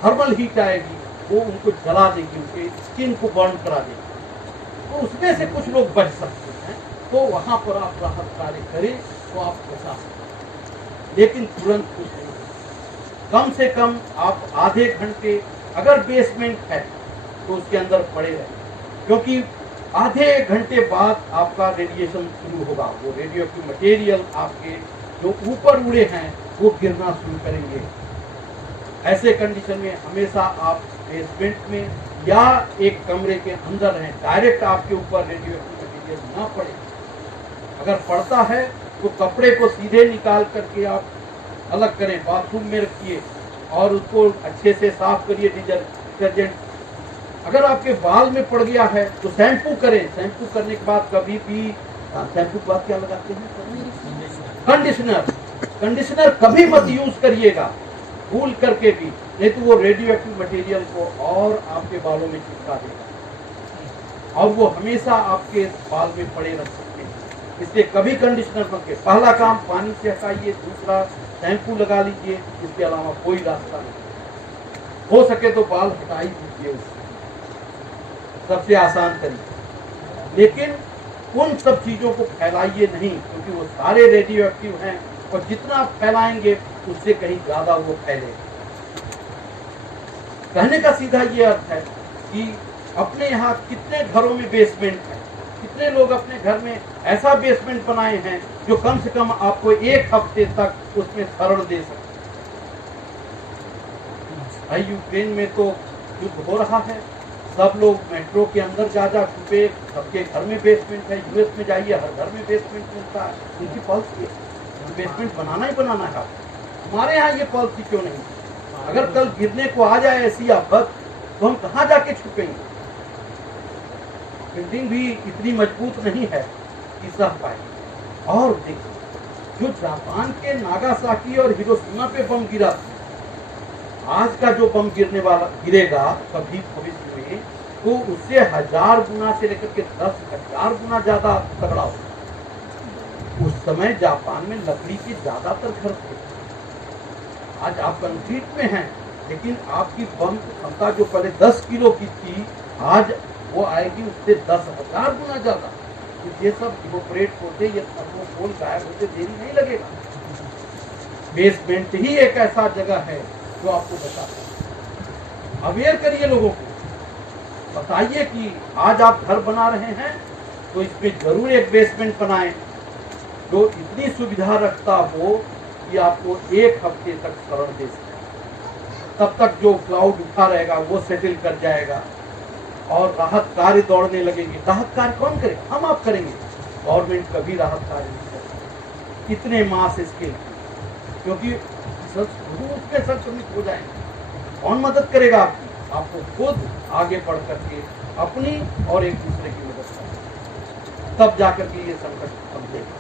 थर्मल हीट आएगी वो उनको जला देगी, उनके स्किन को बर्न करा देगी, तो उसमें से कुछ लोग बच सकते हैं। तो वहां पर आप राहत कार्य करें तो आप बचा सकते हैं, लेकिन तुरंत कुछ नहीं। कम से कम आप आधे घंटे, अगर बेसमेंट है तो उसके अंदर पड़े रहें, क्योंकि आधे घंटे बाद आपका रेडिएशन शुरू होगा। वो रेडियो एक्टिव मटेरियल आपके जो ऊपर उड़े हैं वो गिरना शुरू करेंगे। ऐसे कंडीशन में हमेशा आप बेसमेंट में या एक कमरे के अंदर रहें, डायरेक्ट आपके ऊपर रेडियो एक्टिव मटेरियल ना पड़े। अगर पड़ता है तो कपड़े को सीधे निकाल करके आप अलग करें, बाथरूम में रखिए और उसको अच्छे से साफ करिए डिटर्जेंट। अगर आपके बाल में पड़ गया है तो शैम्पू करें, शैम्पू करने के बाद कभी भी, शैम्पू के बाद क्या लगाते हैं? कंडीशनर। कंडीशनर कभी मत यूज करिएगा भूल करके भी, नहीं तो वो रेडियो एक्टिव मटेरियल को और आपके बालों में चिपका देगा और वो हमेशा आपके बाल में पड़े रह सकते हैं। इसलिए कभी कंडीशनर मत के पहला काम पानी से हटाइए, दूसरा शैम्पू लगा लीजिए, इसके अलावा कोई रास्ता नहीं। हो सके तो बाल हटा ही दीजिए, उससे सबसे आसान तरीका। लेकिन उन सब चीजों को फैलाइए नहीं, क्योंकि वो सारे रेडियो एक्टिव हैं और जितना आप फैलाएंगे उससे कहीं ज्यादा वो फैलेगा। कहने का सीधा ये अर्थ है कि अपने यहाँ कितने घरों में बेसमेंट है, कितने लोग अपने घर में ऐसा बेसमेंट बनाए हैं जो कम से कम आपको 1 हफ्ते तक उसमें शरण दे सकते। भाई यूक्रेन में तो युद्ध हो रहा है, सब लोग मेट्रो के अंदर जा छुपे, सबके घर में बेसमेंट है। यूएस में जाइए, हर घर में बेसमेंट मिलता है। उनकी पॉलिसी है बेसमेंट बनाना ही बनाना है। हमारे यहाँ ये पॉलिसी क्यों नहीं? अगर कल गिरने को आ जाए ऐसी आफत तो हम कहाँ जाके छुपेंगे? बिल्डिंग भी इतनी मजबूत नहीं है कि सह पाए। और देखिए, जो जापान के नागासाकी और हिरोशिमा पे बम गिरा, आज का जो बम गिरेगा कभी भविष्य में, तो उससे 1000 गुना से लेकर के 10,000 गुना ज्यादा तगड़ा हो। उस समय जापान में लकड़ी के ज्यादातर घर थे। आज आप कंक्रीट में हैं, लेकिन आपकी बम क्षमता जो पहले 10 किलो की थी, आज वो आएगी उससे 10,000 गुना ज्यादा। तो ये सब इवोपरेट होते, ये थर्मोकोल गायब होते देरी नहीं लगेगा। बेसमेंट ही एक ऐसा जगह है जो आपको बताता है। अवेयर करिए लोगों को, बताइए कि आज आप घर बना रहे हैं तो इसमें जरूर एक बेसमेंट बनाएं जो इतनी सुविधा रखता हो कि आपको 1 हफ्ते तक शरण दे सके। तब तक जो क्लाउड उठा रहेगा वो सेटल कर जाएगा और राहत कार्य दौड़ने लगेंगे। राहत कार्य कौन करेगा? हम आप करेंगे। गवर्नमेंट कभी राहत कार्य नहीं करेगी इतने मास स्केल, क्योंकि उसमें संक्रमित हो जाएंगे। कौन मदद करेगा आपकी? आपको खुद आगे बढ़ करके अपनी और एक दूसरे की मदद करनी, तब जाकर के ये संकट समझेगा।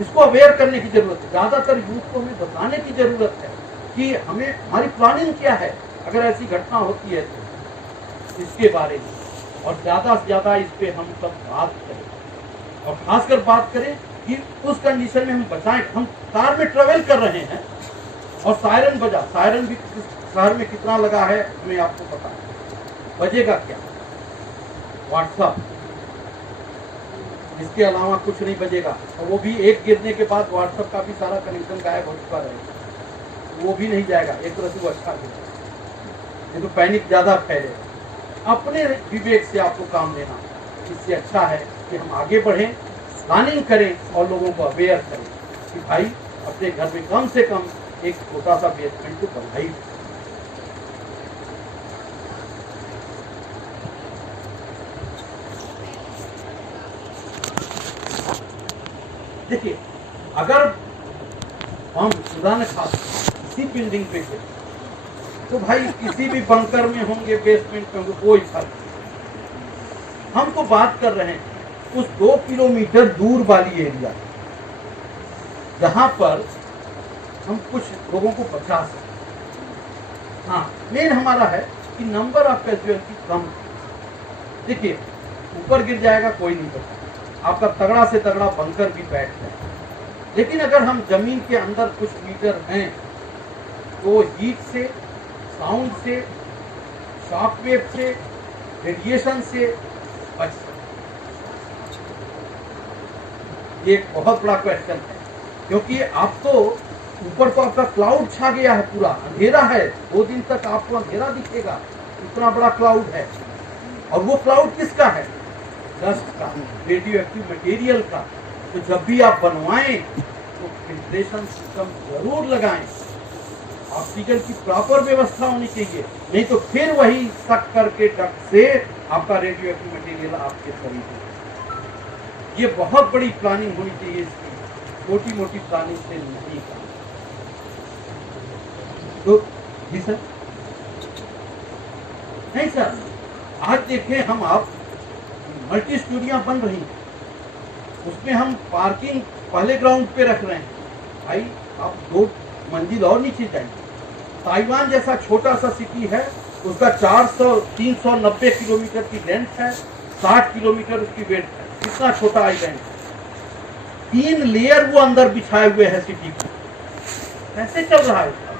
इसको अवेयर करने की जरूरत है। ज्यादातर यूथ को हमें बताने की जरूरत है कि हमें हमारी प्लानिंग क्या है अगर ऐसी घटना होती है तो इसके बारे में, और ज्यादा से ज्यादा इस पे हम सब बात करें और खासकर बात करें कि उस कंडीशन में हम बचाएं। हम कार में ट्रेवल कर रहे हैं और सायरन बजा, सायरन भी शहर में कितना लगा है हमें आपको पता है। बजेगा क्या? व्हाट्सएप, इसके अलावा कुछ नहीं बजेगा। और वो भी एक गिरने के बाद व्हाट्सएप का भी सारा कनेक्शन गायब हो चुका रहेगा, वो भी नहीं जाएगा। एक तरह से वो अच्छा है, ये तो पैनिक ज्यादा फैलेगा। अपने विवेक से आपको काम लेना, इससे अच्छा है कि हम आगे बढ़ें, प्लानिंग करें और लोगों को अवेयर करें कि भाई अपने घर में कम से कम एक छोटा सा बेसमेंट तो बनाई। देखिए, अगर हम खुदा न खास इसी बिल्डिंग पे थे तो भाई किसी भी बंकर में होंगे, बेसमेंट में होंगे, कोई फर्क नहीं। हम तो बात कर रहे हैं उस 2 किलोमीटर दूर वाली एरिया, जहां पर हम कुछ लोगों को बचा सकें। हाँ, मेन हमारा है कि नंबर ऑफ कैजुअलिटी कम। देखिए, ऊपर गिर जाएगा कोई नहीं बचा, आपका तगड़ा से तगड़ा बंकर भी बैठ जाए। लेकिन अगर हम जमीन के अंदर कुछ मीटर हैं तो हीट से, साउंड से, शॉकवेव से, रेडिएशन से बच सकते। ये एक बहुत बड़ा क्वेश्चन है, क्योंकि आप तो ऊपर तो आपका क्लाउड छा गया है, पूरा अंधेरा है। 2 दिन तक आपको अंधेरा दिखेगा, इतना बड़ा क्लाउड है। और वो क्लाउड किसका है? डस्ट का, रेडियो एक्टिव मटेरियल का। तो जब भी आप बनवाएं तो फिल्ट्रेशन सिस्टम जरूर लगाएं। ऑक्सीजन की प्रॉपर व्यवस्था होनी चाहिए, नहीं तो फिर वही सक करके डक्ट से आपका रेडियो एक्टिव मटेरियल आपके शरीर में। ये बहुत बड़ी प्लानिंग होनी चाहिए इसकी, छोटी मोटी प्लानिंग से नहीं का। तो जी सर, नहीं सर, आज देखें हम आप मल्टी स्टोरियां बन रही हैं, उसमें हम पार्किंग पहले ग्राउंड पे रख रहे हैं। भाई आप 2 मंजिल और नीचे जाएंगे। ताइवान जैसा छोटा सा सिटी है, उसका 390 किलोमीटर की लेंथ है, 60 किलोमीटर उसकी वेट है। कितना छोटा आइलैंड है। 3 लेयर वो अंदर बिछाए हुए है सिटी को, कैसे चल रहा है उसका?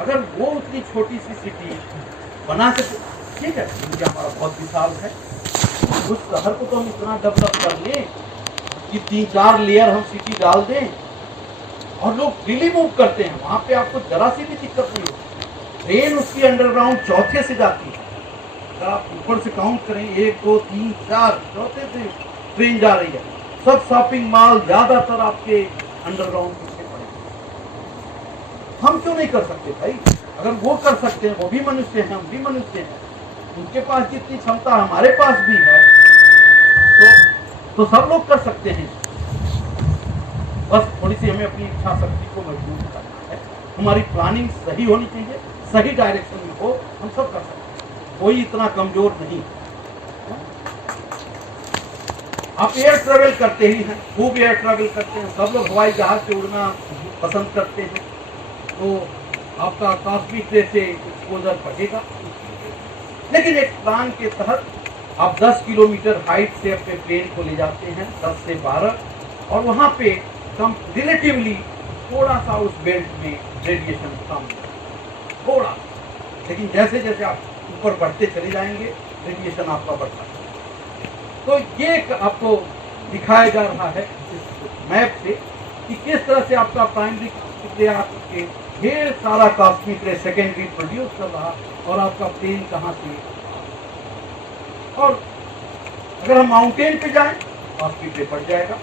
अगर वो उतनी छोटी सी सिटी बना सके, ठीक है, इंडिया हमारा बहुत विशाल है, उस शहर को तो हम इतना डेवलप कर लें कि 3-4 लेयर हम सिटी डाल दें और लोग फ्रीली मूव करते हैं, वहां पे आपको जरा सी भी दिक्कत नहीं होती। ट्रेन उसकी अंडरग्राउंड चौथे से जाती है, अगर आप ऊपर से काउंट करें 1 2 3 4 चौथे से ट्रेन जा रही है। सब शॉपिंग मॉल ज्यादातर आपके अंडरग्राउंड पीछे पड़े। हम क्यों नहीं कर सकते भाई? अगर वो कर सकते हैं, वो भी मनुष्य हैं, हम भी मनुष्य हैं, उनके पास जितनी क्षमता हमारे पास भी है, तो सब लोग कर सकते हैं। बस थोड़ी सी हमें अपनी इच्छा शक्ति को मजबूत करना है, हमारी प्लानिंग सही होनी चाहिए, सही डायरेक्शन में हो, हम सब कर सकते हैं, कोई इतना कमजोर नहीं। आप एयर ट्रेवल करते ही हैं, खूब एयर ट्रेवल करते हैं, सब लोग हवाई जहाज से उड़ना पसंद करते हैं, तो आपका कॉस्मिक रे से एक्सपोजर बढ़ेगा। लेकिन एक प्लान के तहत आप 10 किलोमीटर हाइट से अपने प्लेन को ले जाते हैं, 10 से 12, और वहां पे कम रिलेटिवली थोड़ा सा उस बेल्ट में रेडिएशन कम, थोड़ा, लेकिन जैसे जैसे आप ऊपर बढ़ते चले जाएंगे रेडिएशन आपका बढ़ता है। तो ये आपको दिखाया जा रहा है इस मैप से कि किस तरह से आपका प्राइमरी आपके ढेर सारा कॉस्मिक रे सेकेंडरी प्रोड्यूस कर रहा, और आपका प्लेन कहाँ से। और अगर हम माउंटेन पे जाएं कॉस्मिक रे बढ़ जाएगा,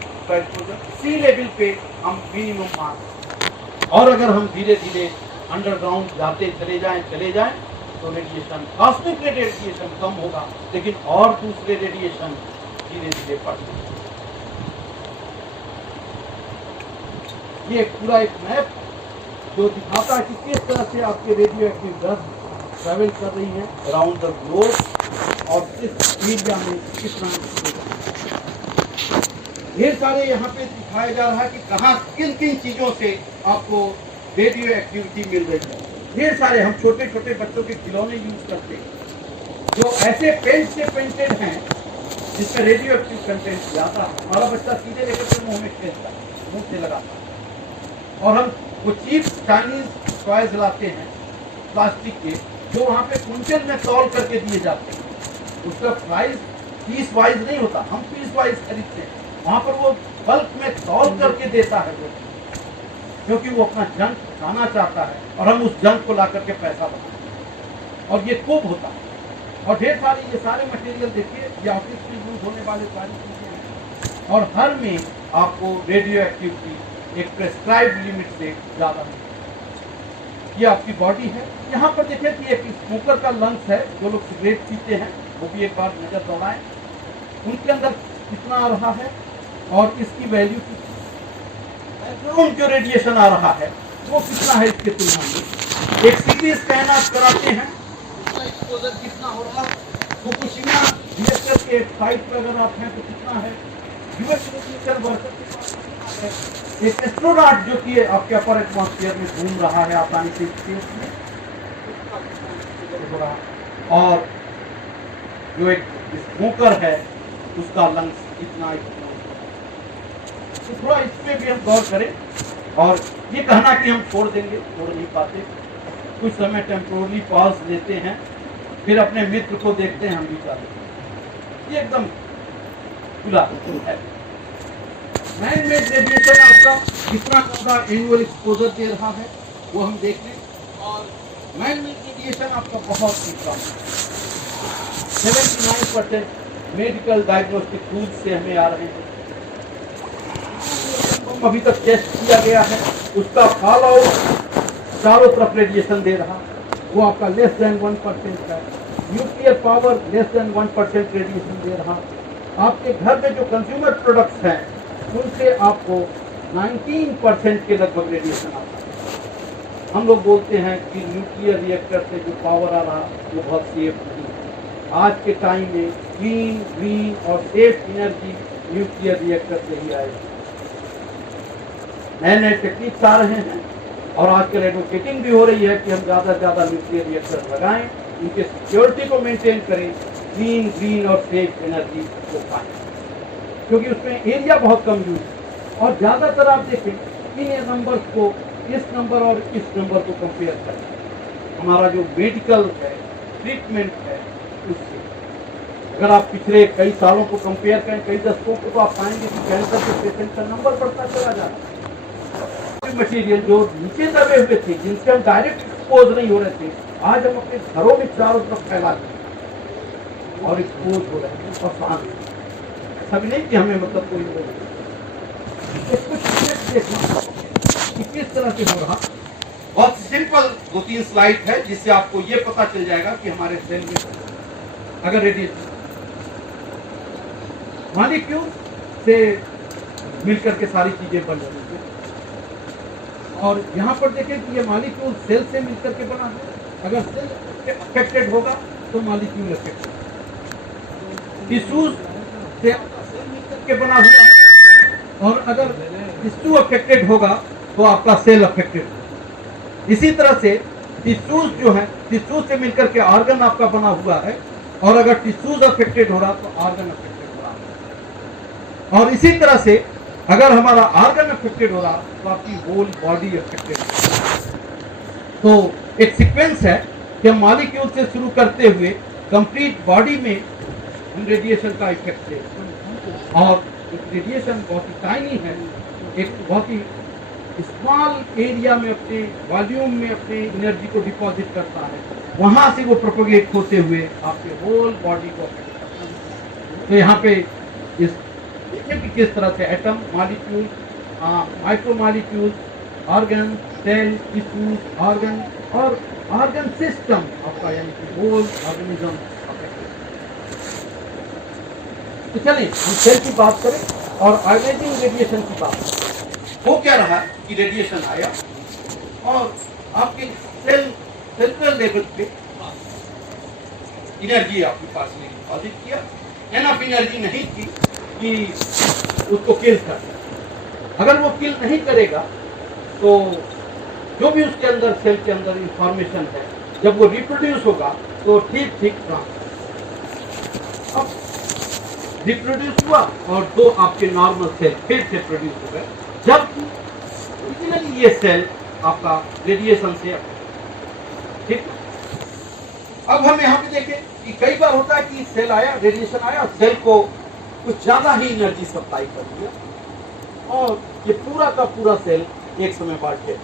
सी लेवल पे हम मिनिमम मार्क, और अगर हम धीरे धीरे अंडरग्राउंड जाते चले जाएं तो रेडिएशन, कॉस्मिक रे रेडिएशन कम होगा, लेकिन और दूसरे रेडिएशन धीरे धीरे बढ़ते। ये पूरा एक मैप जो दिखाता है कि किस तरह से आपके रेडियो एक्टिव डस्ट ट्रैवल कर रही है अराउंड द ग्लोब, और किस एरिया में कितना। ढेर सारे यहाँ पे दिखाया जा रहा है कि कहाँ किन किन चीजों से आपको रेडियो एक्टिविटी मिल रही है। ढेर सारे हम छोटे छोटे बच्चों के खिलौने यूज करते हैं जो ऐसे पेंट से पेंटेड हैं जिसमें रेडियो एक्टिव कंटेंट ज्यादा है। हमारा बच्चा सीधे लेकर के मुंह में खेलता है, मुंह से लगाता है। और हम वो चीप चाइनीज टॉयज लाते हैं प्लास्टिक के, जो वहाँ पे कुंटल में तौल करके दिए जाते हैं। उसका प्राइस पीस वाइज नहीं होता, हम पीस वाइज खरीदते हैं, वहाँ पर वो बल्क में तौल करके देता है वो, क्योंकि वो अपना जंक खाना चाहता है और हम उस जंक को ला करके पैसा बनाते हैं, और ये खूब होता है। और ढेर सारे ये सारे मटेरियल देखिए, ये ऑफिस में यूज होने वाले सारी चीजें हैं, और हर में आपको रेडियो एक्टिविटी एक प्रेस्क्राइब लिमिट से ज्यादा नहीं। ये आपकी बॉडी है। यहाँ पर देखिए कि एक स्मोकर का लंग्स है, जो लोग सिगरेट पीते हैं वो भी एक बार नजर दौड़ाएं, उनके अंदर कितना आ रहा है और इसकी वैल्यू बैकग्राउंड जो रेडिएशन आ रहा है वो कितना है इसके तुलना में। एक सीटी स्कैन आप कराते हैं, उसका एक्सपोजर कितना हो रहा है, फुकुशिमा रिएक्टर के साइट पर अगर आप हैं तो कितना है, यूएस रेडिएशन वर्कर के पास कितना है, एक एस्ट्रोनॉट जो कि आपके अपर एटमॉस्फेयर में घूम रहा है आसानी से स्पेस में हो रहा, और जो एक स्मोकर है उसका लंग्स कितना, तो थोड़ा इसमें भी हम गौर करें। और ये कहना कि हम छोड़ देंगे, छोड़ नहीं पाते, कुछ समय टेम्पोरली पॉज लेते हैं, फिर अपने मित्र को देखते हैं, हम भी चाहते, ये एकदम खुला है। मैन मेड रेडिएशन आपका कितना ज्यादा एनुअल एक्सपोजर दे रहा है वो हम देख लें, और मैन मेड रेडिएशन आपका बहुत ही कम, 79% मेडिकल डायग्नोस्टिक टूल्स से हमें आ रहे हैं। अभी तक टेस्ट किया गया है, उसका फॉल आउट चारों तरफ रेडिएशन दे रहा, वो आपका लेस देन 1% है। Nuclear power less than 1% radiation दे रहा। आपके घर में जो कंज्यूमर प्रोडक्ट्स हैं उनसे आपको 19% के लगभग रेडिएशन आता है। हम लोग बोलते हैं कि न्यूक्लियर रिएक्टर से जो पावर आ रहा वो बहुत सेफ नहीं है। आज के टाइम में क्लीन, ग्रीन और सेफ एनर्जी न्यूक्लियर रिएक्टर से ही आएगी। नए नए टेक्निक्स आ रहे हैं, और आजकल एडवोकेटिंग भी हो रही है कि हम ज़्यादा से ज़्यादा न्यूक्लियर रिएक्टर लगाएं, उनके सिक्योरिटी को मेंटेन करें, क्लीन, ग्रीन और सेफ एनर्जी को पाएं। क्योंकि उसमें एरिया बहुत कम यूज है। और ज़्यादातर आप देखें इन नंबर्स को, इस नंबर और इस नंबर को कंपेयर करें, हमारा जो मेडिकल है, ट्रीटमेंट है, उससे अगर आप पिछले कई सालों को कंपेयर करें, कई दशकों को, तो आप पाएंगे कि कैंसर के पेशेंट का नंबर बढ़ता चला जा रहा है। मटीरियल जो नीचे दबे हुए थे, जिनसे हम डायरेक्ट एक्सपोज नहीं हो रहे थे, आज हम अपने घरों में चारों तरफ फैला दें और एक्सपोज हो रहे हैं और सांस ऐसा भी नहीं कि हमें मतलब कोई कुछ देखना कि किस तरह से हो रहा। बहुत सिंपल 2-3 स्लाइड है जिससे आपको ये पता चल जाएगा कि हमारे सेल में अगर रेडिएशन मॉलिक्यूल से मिलकर के सारी चीजें बन रही है, और यहाँ पर देखें कि ये मॉलिक्यूल सेल से मिलकर के बना है। अगर सेल अफेक्टेड होगा तो मॉलिक्यूल अफेक्टेड, टिश्यूज से सेल मिलकर के बना हुआ है, और अगर टिश्यू अफेक्टेड होगा तो आपका सेल अफेक्टेड होगा। इसी तरह से टिश्यूज जो है, टिश्यूज से मिलकर के ऑर्गन आपका बना हुआ है, और अगर टिश्यूज अफेक्टेड हो रहा तो ऑर्गन अफेक्टेड हो रहा है। और इसी तरह से अगर हमारा ऑर्गन अफेक्टेड हो रहा तो आपकी होल बॉडी अफेक्टेड हो। तो एक सीक्वेंस है कि हम मॉलिक्यूल से शुरू करते हुए कंप्लीट बॉडी में हम रेडिएशन का इफेक्ट से, और रेडिएशन बहुत ही टाइनी है, एक बहुत ही स्मॉल एरिया में अपने वॉल्यूम में अपने एनर्जी को डिपॉजिट करता है, वहां से वो प्रोपोगेट होते हुए आपके होल बॉडी को अफेक्ट करता है। तो यहाँ पे इस देखिए कि किस तरह से atom, molecule, micromolecule, organ, cell, tissues, organ और ऑर्गन सिस्टम आपका, यानी कि होल ऑर्गेनिज्म अफेक्टेड। तो चलिए हम सेल की बात करें और आयोनाइजिंग रेडिएशन की बात करें। वो क्या रहा कि रेडिएशन आया और आपके सेलुलर लेवल पे एनर्जी आपके पास में डिपॉजिट किया। एनफ एनर्जी नहीं थी कि उसको किल कर, अगर वो किल नहीं करेगा तो जो भी उसके अंदर, सेल के अंदर इंफॉर्मेशन है, जब वो रिप्रोड्यूस होगा तो ठीक ट्रांसफर। अब रिप्रोड्यूस हुआ और दो आपके नॉर्मल सेल फिर से प्रोड्यूस हो गए, जबकि ओरिजिनली ये सेल आपका रेडिएशन से, ठीक। अब हम यहाँ पे देखें कि कई बार होता है कि सेल आया, रेडिएशन आया, सेल को कुछ ज्यादा ही एनर्जी सप्लाई कर दिया और ये पूरा का पूरा सेल एक समय बाद डेड,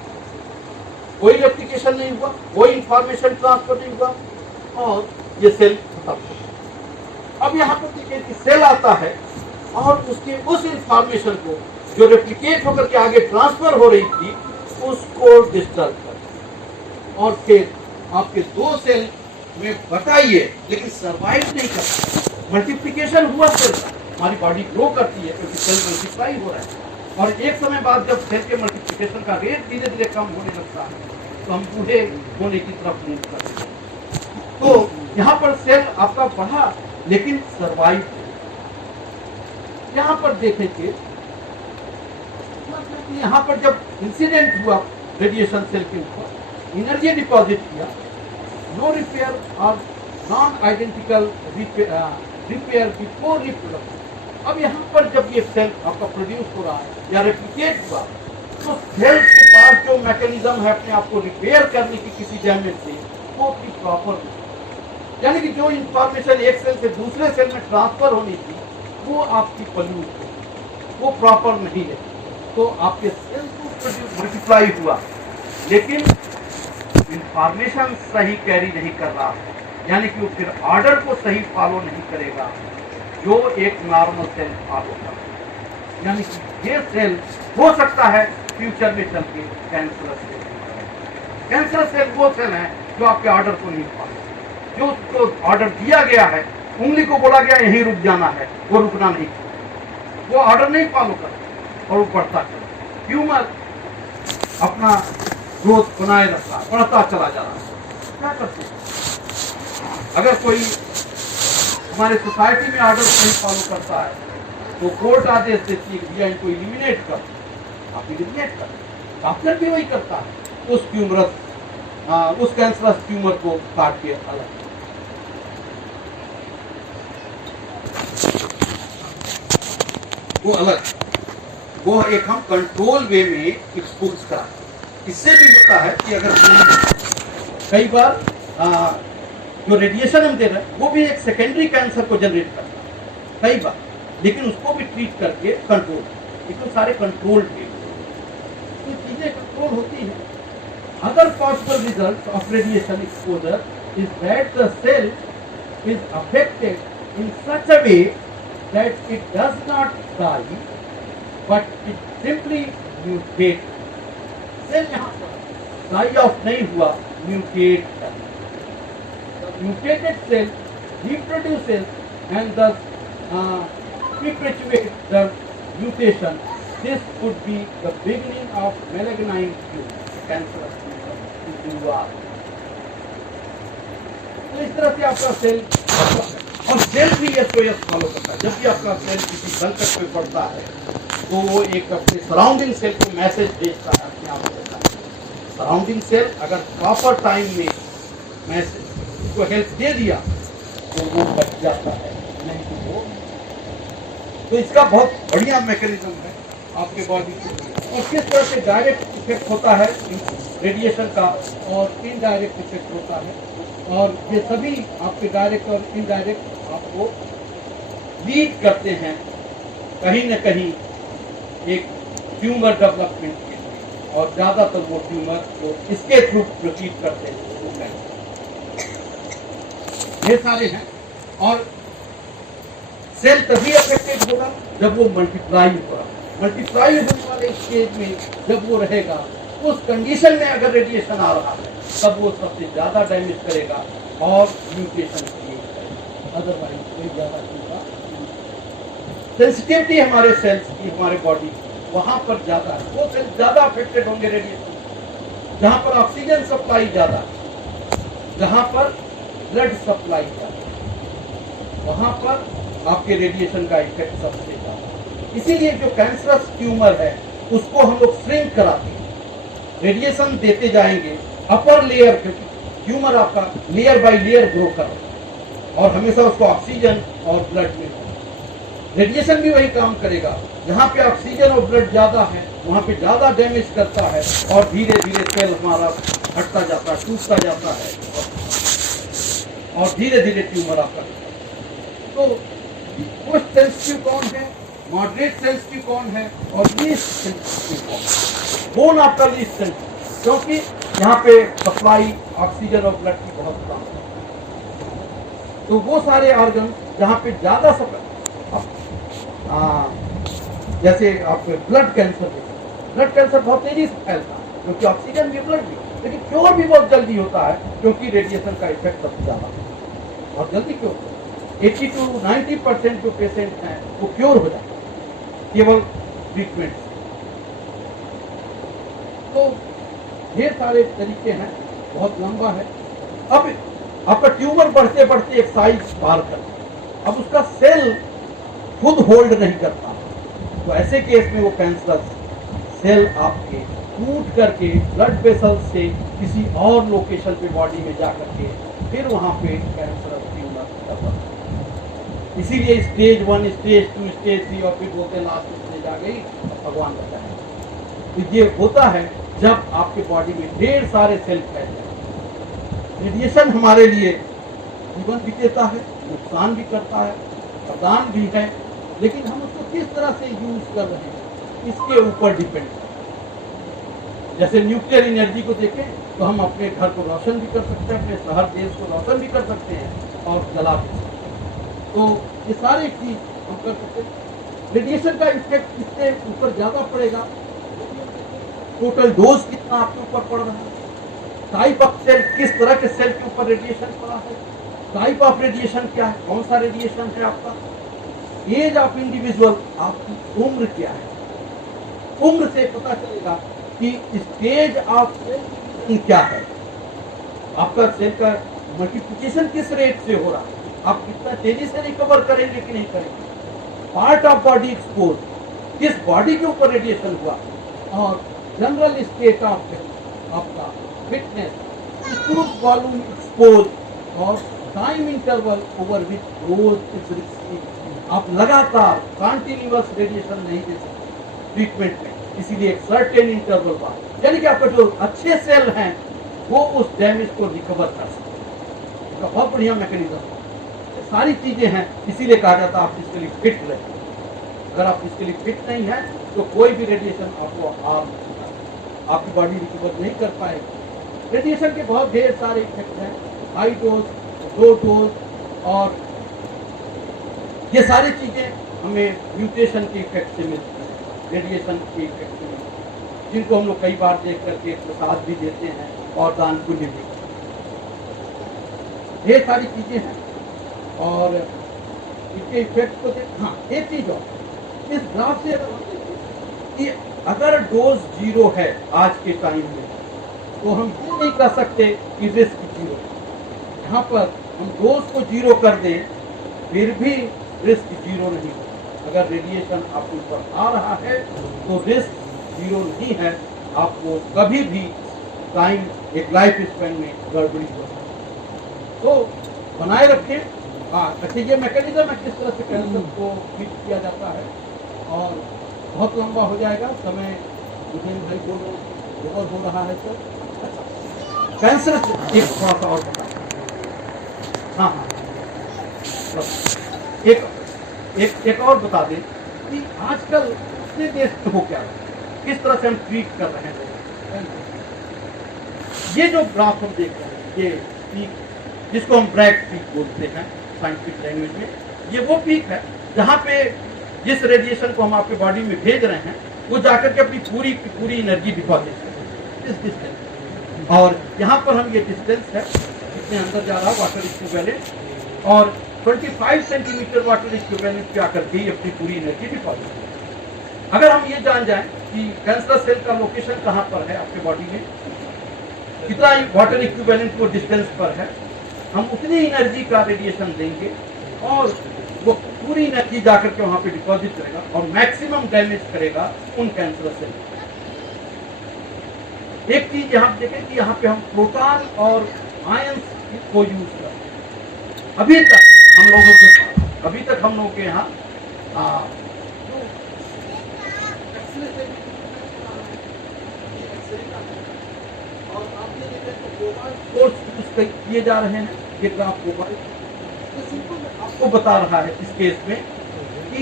कोई रेप्लिकेशन नहीं हुआ, कोई इंफॉर्मेशन ट्रांसफर नहीं हुआ और ये सेल खत्म हो गया। अब यहाँ पर देखिए कि सेल आता है और उसके उस इंफॉर्मेशन को जो रेप्लिकेट होकर के आगे ट्रांसफर हो रही थी उसको डिस्टर्ब कर, और फिर आपके दो सेल में बताइए लेकिन सरवाइव नहीं करता। मल्टीप्लिकेशन हुआ सेल, हमारी बॉडी ग्रो करती है क्योंकि सेल मल्टीप्लाई हो रहा है, और एक समय बाद जब सेल के मल्टीप्लिकेशन का रेट धीरे धीरे कम होने लगता है तो हम बूढ़े होने की तरफ मूव करते हैं। तो यहाँ पर सेल आपका बढ़ा लेकिन सरवाइव। यहाँ पर देखेंगे, यहाँ पर जब इंसिडेंट हुआ रेडिएशन सेल के ऊपर, एनर्जी डिपॉजिट किया, नो रिपेयर और non identical repair before reproduction. अब यहाँ पर जब ये सेल आपका प्रोड्यूस हो रहा है या रेप्लिकेट हुआ तो सेल के पास जो मैकेनिज्म है अपने आप को रिपेयर करने की किसी डैमेज से, वो भी प्रॉपर, यानी कि जो इंफॉर्मेशन एक सेल से दूसरे सेल में ट्रांसफर होनी थी वो आपकी पॉल्यूट हो, वो प्रॉपर नहीं है, तो आपके सेल को मल्टीप्लाई हुआ लेकिन इंफॉर्मेशन सही कैरी नहीं कर रहा, यानी कि वो फिर ऑर्डर को सही फॉलो नहीं करेगा जो एक नॉर्मल सेल फॉलो करता। यानी कि ये सेल हो सकता है फ्यूचर में चल के कैंसरस सेल। कैंसरस सेल वो सेल है जो आपके ऑर्डर को नहीं फॉलो, जो उसको ऑर्डर दिया गया है, उंगली को बोला गया यहीं रुक जाना है, वो रुकना नहीं, वो ऑर्डर नहीं फॉलो करता और वो बढ़ता चला। ट्यूमर अपना ग्रोथ बनाए रखा, बढ़ता चला जा रहा है। क्या करते हैं? अगर कोई हमारे सोसाइटी में ऑर्डर नहीं फॉलो करता है तो कोर्ट आदेश देती है भैया इनको इलिमिनेट कर, आप इलिमिनेट कर, डॉक्टर भी वही करता है, उस ट्यूमरस उस कैंसरस ट्यूमर को काट के अलग। वो अलग है। वो एक हम कंट्रोल वे में एक्सपोज कराते। इससे भी होता है कि अगर कई बार जो रेडिएशन हम दे रहे हैं वो भी एक सेकेंडरी कैंसर को जनरेट करता है कई बार, लेकिन उसको भी ट्रीट करके कंट्रोल, इसमें सारे कंट्रोल तो चीजें कंट्रोल होती हैं। Other possible result of radiation exposure is that the cell is affected in such a way that it does not die, but it simply mutates. Cell यहाँ पर die off नहीं हुआ, mutate कर। The mutated cell reproduces and thus perpetuates the mutation. This could be the beginning of malignant cancerous tumor. तो इस तरह से आपका सेल, और सेल भी SOS फॉलो करता है। जब भी आपका सेल किसी संकट में पड़ता है तो वो एक अपने सराउंडिंग सेल को मैसेज भेजता है, अपने आप देता है। सराउंडिंग सेल अगर प्रॉपर टाइम में मैसेज उसको हेल्प दे दिया तो वो बच जाता है, नहीं तो वो। तो इसका बहुत बढ़िया मैकेनिज्म है आपके बॉडी को। और किस तरह से डायरेक्ट इफेक्ट होता है रेडिएशन का और इनडायरेक्ट इफेक्ट होता है, और ये सभी आपके डायरेक्ट और इनडायरेक्ट आपको लीड करते हैं कहीं न कहीं एक ट्यूमर डेवलपमेंट के लिए, और ज्यादातर वो ट्यूमर को इसके थ्रू प्रोसीड करते हैं। ये सारे हैं। और सेल तभी अफेक्टेड होगा जब वो मल्टीप्लाई होगा। मल्टीप्लाई होने वाले स्टेज में जब वो रहेगा, उस कंडीशन में अगर रेडिएशन आ रहा है तब वो सबसे ज्यादा डैमेज करेगा और म्यूटेशन क्रिएट करेगा, अदरवाइज कोई ज्यादा होगा। सेंसिटिविटी हमारे सेल्स की, हमारे बॉडी वहां पर ज्यादा है, वो सेल्स ज्यादा अफेक्टेड होंगे रेडिएशन। जहां पर ऑक्सीजन सप्लाई ज्यादा, जहां पर ब्लड सप्लाई ज्यादा, वहां पर आपके रेडिएशन का इफेक्ट सबसे ज्यादा। इसीलिए जो कैंसरस ट्यूमर है उसको हम लोग श्रिंक कराते हैं, रेडिएशन देते जाएंगे अपर लेयर, क्योंकि ट्यूमर आपका लेयर बाय लेयर ग्रो कर रहा है और हमेशा उसको ऑक्सीजन और ब्लड में रेडिएशन भी वही काम करेगा। जहाँ पे ऑक्सीजन और ब्लड ज्यादा है वहाँ पे ज्यादा डैमेज करता है और धीरे धीरे सेल हमारा हटता जाता है, टूटता जाता है और धीरे धीरे ट्यूमर आपका। तो कुछ सेंसिटिव कौन है, मॉडरेट सेंसिटिव कौन है और लीस्ट सेंसिटिव कौन है? कौन आपका लीस्ट सेंसिटिव? क्योंकि यहाँ पे सप्लाई ऑक्सीजन और ब्लड की बहुत कम है। तो वो सारे ऑर्गन जहाँ पे ज्यादा सप्लाई, जैसे आप ब्लड कैंसर बहुत तेजी से फैलता है क्योंकि ऑक्सीजन भी ब्लड भी, लेकिन क्योर भी बहुत जल्दी होता है क्योंकि रेडिएशन का इफेक्ट सबसे ज्यादा बहुत जल्दी क्योर। 80 to 90% जो पेशेंट हैं वो क्योर हो जाते हैं केवल ट्रीटमेंट। तो ढेर सारे तरीके हैं, बहुत लंबा है। अब आपका ट्यूमर बढ़ते बढ़ते एक साइज पार कर, अब उसका सेल खुद होल्ड नहीं करता, तो ऐसे केस में वो कैंसर सेल आपके टूट करके ब्लड वेसल से किसी और लोकेशन पे बॉडी में जा करके फिर वहां पे कैंसर ट्यूमर डेवलप। इसीलिए स्टेज 1, स्टेज 2, स्टेज 3 और फिर बोलते लास्ट स्टेज आ गई, भगवान बचाए। तो ये होता है जब आपके बॉडी में ढेर सारे सेल फैल जाए। रेडिएशन हमारे लिए जीवन भी देता है, नुकसान भी करता है, वरदान भी है, लेकिन हम उसको किस तरह से यूज कर रहे हैं इसके ऊपर डिपेंड है। जैसे न्यूक्लियर एनर्जी को देखें तो हम अपने घर को रोशन भी कर सकते हैं, अपने शहर देश को रोशन भी कर सकते हैं और जला भी सकते हैं। तो ये सारे चीज हम कर सकते हैं। रेडिएशन का इफेक्ट किसके ऊपर ज्यादा पड़ेगा, टोटल डोज कितना आपके ऊपर पड़ रहा है, टाइप ऑफ सेल, किस तरह के सेल के ऊपर रेडिएशन पड़ा है, टाइप ऑफ रेडिएशन क्या है, कौन सा रेडिएशन है आपका, एज ऑफ इंडिविजुअल, आपकी उम्र क्या है। उम्र से पता चलेगा कि स्टेज ऑफ सेल क्या है, आपका सेल का मल्टीप्लिकेशन किस रेट से हो रहा है, आप कितना तेजी से रिकवर करेंगे कि नहीं करेंगे, पार्ट ऑफ बॉडी एक्सपोज, किस बॉडी के ऊपर रेडिएशन हुआ, और जनरल स्टेट ऑफ आपका फिटनेस, स्मूथ वॉल्यूम एक्सपोज और time interval over which growth is received. आप लगातार कॉन्टिन्यूअस रेडिएशन नहीं दे सकते ट्रीटमेंट में, इसीलिए एक सर्टेन इंटरवल बाद, यानी कि आपका जो अच्छे सेल हैं वो उस डैमेज को रिकवर कर सकते हैं। इसका बहुत बढ़िया मैकेनिज्म है, सारी चीजें हैं, इसीलिए कहा जाता है आप इसके लिए फिट रहें। अगर आप इसके लिए फिट नहीं है तो कोई भी रेडिएशन आपकी बॉडी रिकवर नहीं कर पाएगी। रेडिएशन के बहुत ढेर सारे इफेक्ट हैं, हाई डोज, लो डोज, और ये सारी चीजें हमें म्यूटेशन के इफेक्ट से मिलती हैं, रेडिएशन के इफेक्ट से मिलती हैं, जिनको हम लोग कई बार देख करके प्रसाद भी देते हैं और दान पुण्य भी। ये सारी चीजें हैं और इसके इफेक्ट को देख। हाँ, एक चीज और, इस ग्राफ से कि अगर डोज 0 है आज के टाइम में, तो हम ये नहीं कह सकते कि रिस्क 0 है। यहाँ पर हम डोज को 0 कर दें फिर भी रिस्क 0 नहीं है। अगर रेडिएशन आपके ऊपर आ रहा है तो रिस्क 0 नहीं है, आपको कभी भी टाइम एक लाइफ स्पैन में गड़बड़ी हो सकती है। तो बनाए रखें। अच्छा, ये मैकेनिज्म है किस तरह से कैंसर को ठीक किया जाता है, और बहुत लंबा हो जाएगा समय, मुझे भाई बोलो और हो रहा है सर। अच्छा, कैंसर एक थोड़ा सा और बता। हाँ हाँ, एक और बता दें कि आजकल अपने देश में हो क्या रहा है, किस तरह से हम ट्रीट कर रहे हैं। ये जो ग्राफ हम देख रहे हैं, ये पीक जिसको हम ब्रैग पीक बोलते हैं साइंटिफिक लैंग्वेज में, ये वो पीक है जहाँ पे जिस रेडिएशन को हम आपके बॉडी में भेज रहे हैं वो जाकर के अपनी पूरी एनर्जी डिपॉजिट करते हैं इस डिस्टेंस। और यहाँ पर हम ये डिस्टेंस है जितने अंदर जा रहा है वाटर इक्विवेलेंट, और 25 सेंटीमीटर वाटर इक्विवेलेंट पे आकर के अपनी पूरी एनर्जी डिपॉजिट करते हैं। अगर हम ये जान जाए कि कैंसर सेल का लोकेशन कहाँ पर है आपके बॉडी में, कितना वाटर इक्विवेलेंट वो डिस्टेंस पर है, हम उतनी एनर्जी का रेडिएशन देंगे और वो पूरी एनर्जी जाकर के वहां पे डिपॉजिट करेगा और मैक्सिमम डैमेज करेगा उन कैंसर सेल। एक चीज यहाँ देखें कि यहाँ पे हम प्रोटॉन और आयंस को यूज कर रहे हैं। अभी तक हम लोगों के यहाँ किए जा रहे हैं। ये ग्राफ आपको बता रहा है इस केस में कि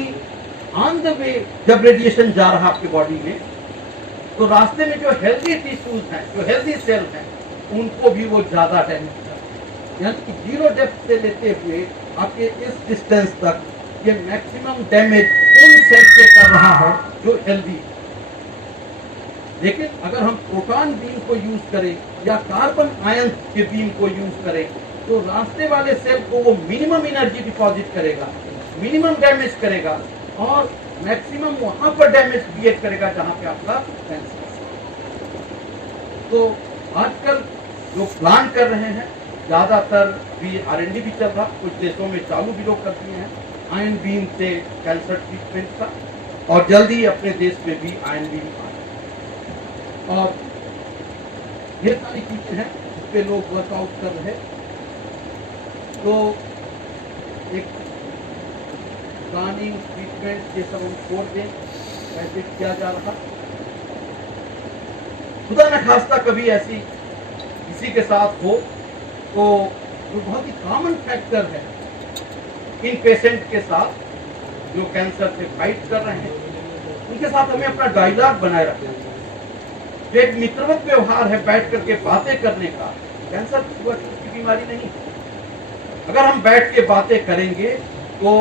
ऑन द वे जब रेडिएशन जा रहा है आपके बॉडी में, तो रास्ते में जो हेल्दी टिश्यूज हैं, जो हेल्दी सेल हैं, उनको भी वो ज्यादा डैमेज कर रहा है। यानी कि 0 डेप्थ से लेते हुए आपके इस डिस्टेंस तक ये मैक्सिमम डैमेज उन सेल से कर रहा है जो हेल्दी है। लेकिन अगर हम प्रोटॉन बीम को यूज करें या कार्बन आयन के बीम को यूज करें तो रास्ते वाले सेल को वो मिनिमम एनर्जी डिपॉजिट करेगा, मिनिमम डैमेज करेगा और मैक्सिमम वहां पर डैमेज क्रिएट करेगा जहां पे आपका कैंसर। तो आजकल जो प्लान कर रहे हैं, ज्यादातर भी R&D भी चल रहा, कुछ देशों में चालू भी लोग कर दिए हैं आयन बीम से कैंसर ट्रीटमेंट का, और जल्दी अपने देश में भी आयन बीम आ रहा है। और ये सारी चीजें हैं जिस पे लोग वर्कआउट कर रहे हैं। तो एक प्लानिंग ट्रीटमेंट ये सब हम छोड़ दें, कैसे किया जा रहा। खुदा न खास्ता कभी ऐसी किसी के साथ हो तो जो बहुत ही कॉमन फैक्टर है इन पेशेंट के साथ जो कैंसर से फाइट कर रहे हैं, उनके साथ हमें अपना डायलॉग बनाए रखना है। जो एक मित्रवत व्यवहार है बैठ करके बातें करने का, कैंसर की बीमारी नहीं है। अगर हम बैठ के बातें करेंगे तो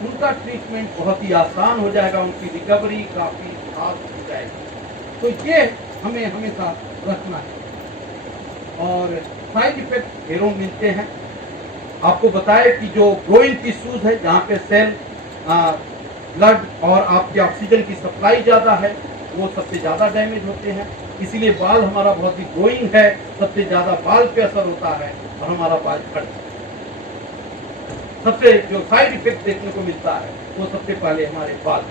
उनका ट्रीटमेंट बहुत ही आसान हो जाएगा, उनकी रिकवरी काफी फास्ट हो जाएगी। तो ये हमें हमेशा रखना है। और साइड इफेक्ट ढेरों मिलते हैं। आपको बताया कि जो ग्रोइंग टिश्यूज है जहाँ पे सेल ब्लड और आपकी ऑक्सीजन की सप्लाई ज्यादा है, वो सबसे ज्यादा डैमेज होते हैं। इसीलिए बाल हमारा बहुत ही ग्रोइंग है, सबसे ज्यादा बाल पे असर होता है और हमारा बाल झड़ता है। सबसे जो साइड इफेक्ट देखने को मिलता है वो सबसे पहले हमारे बाल।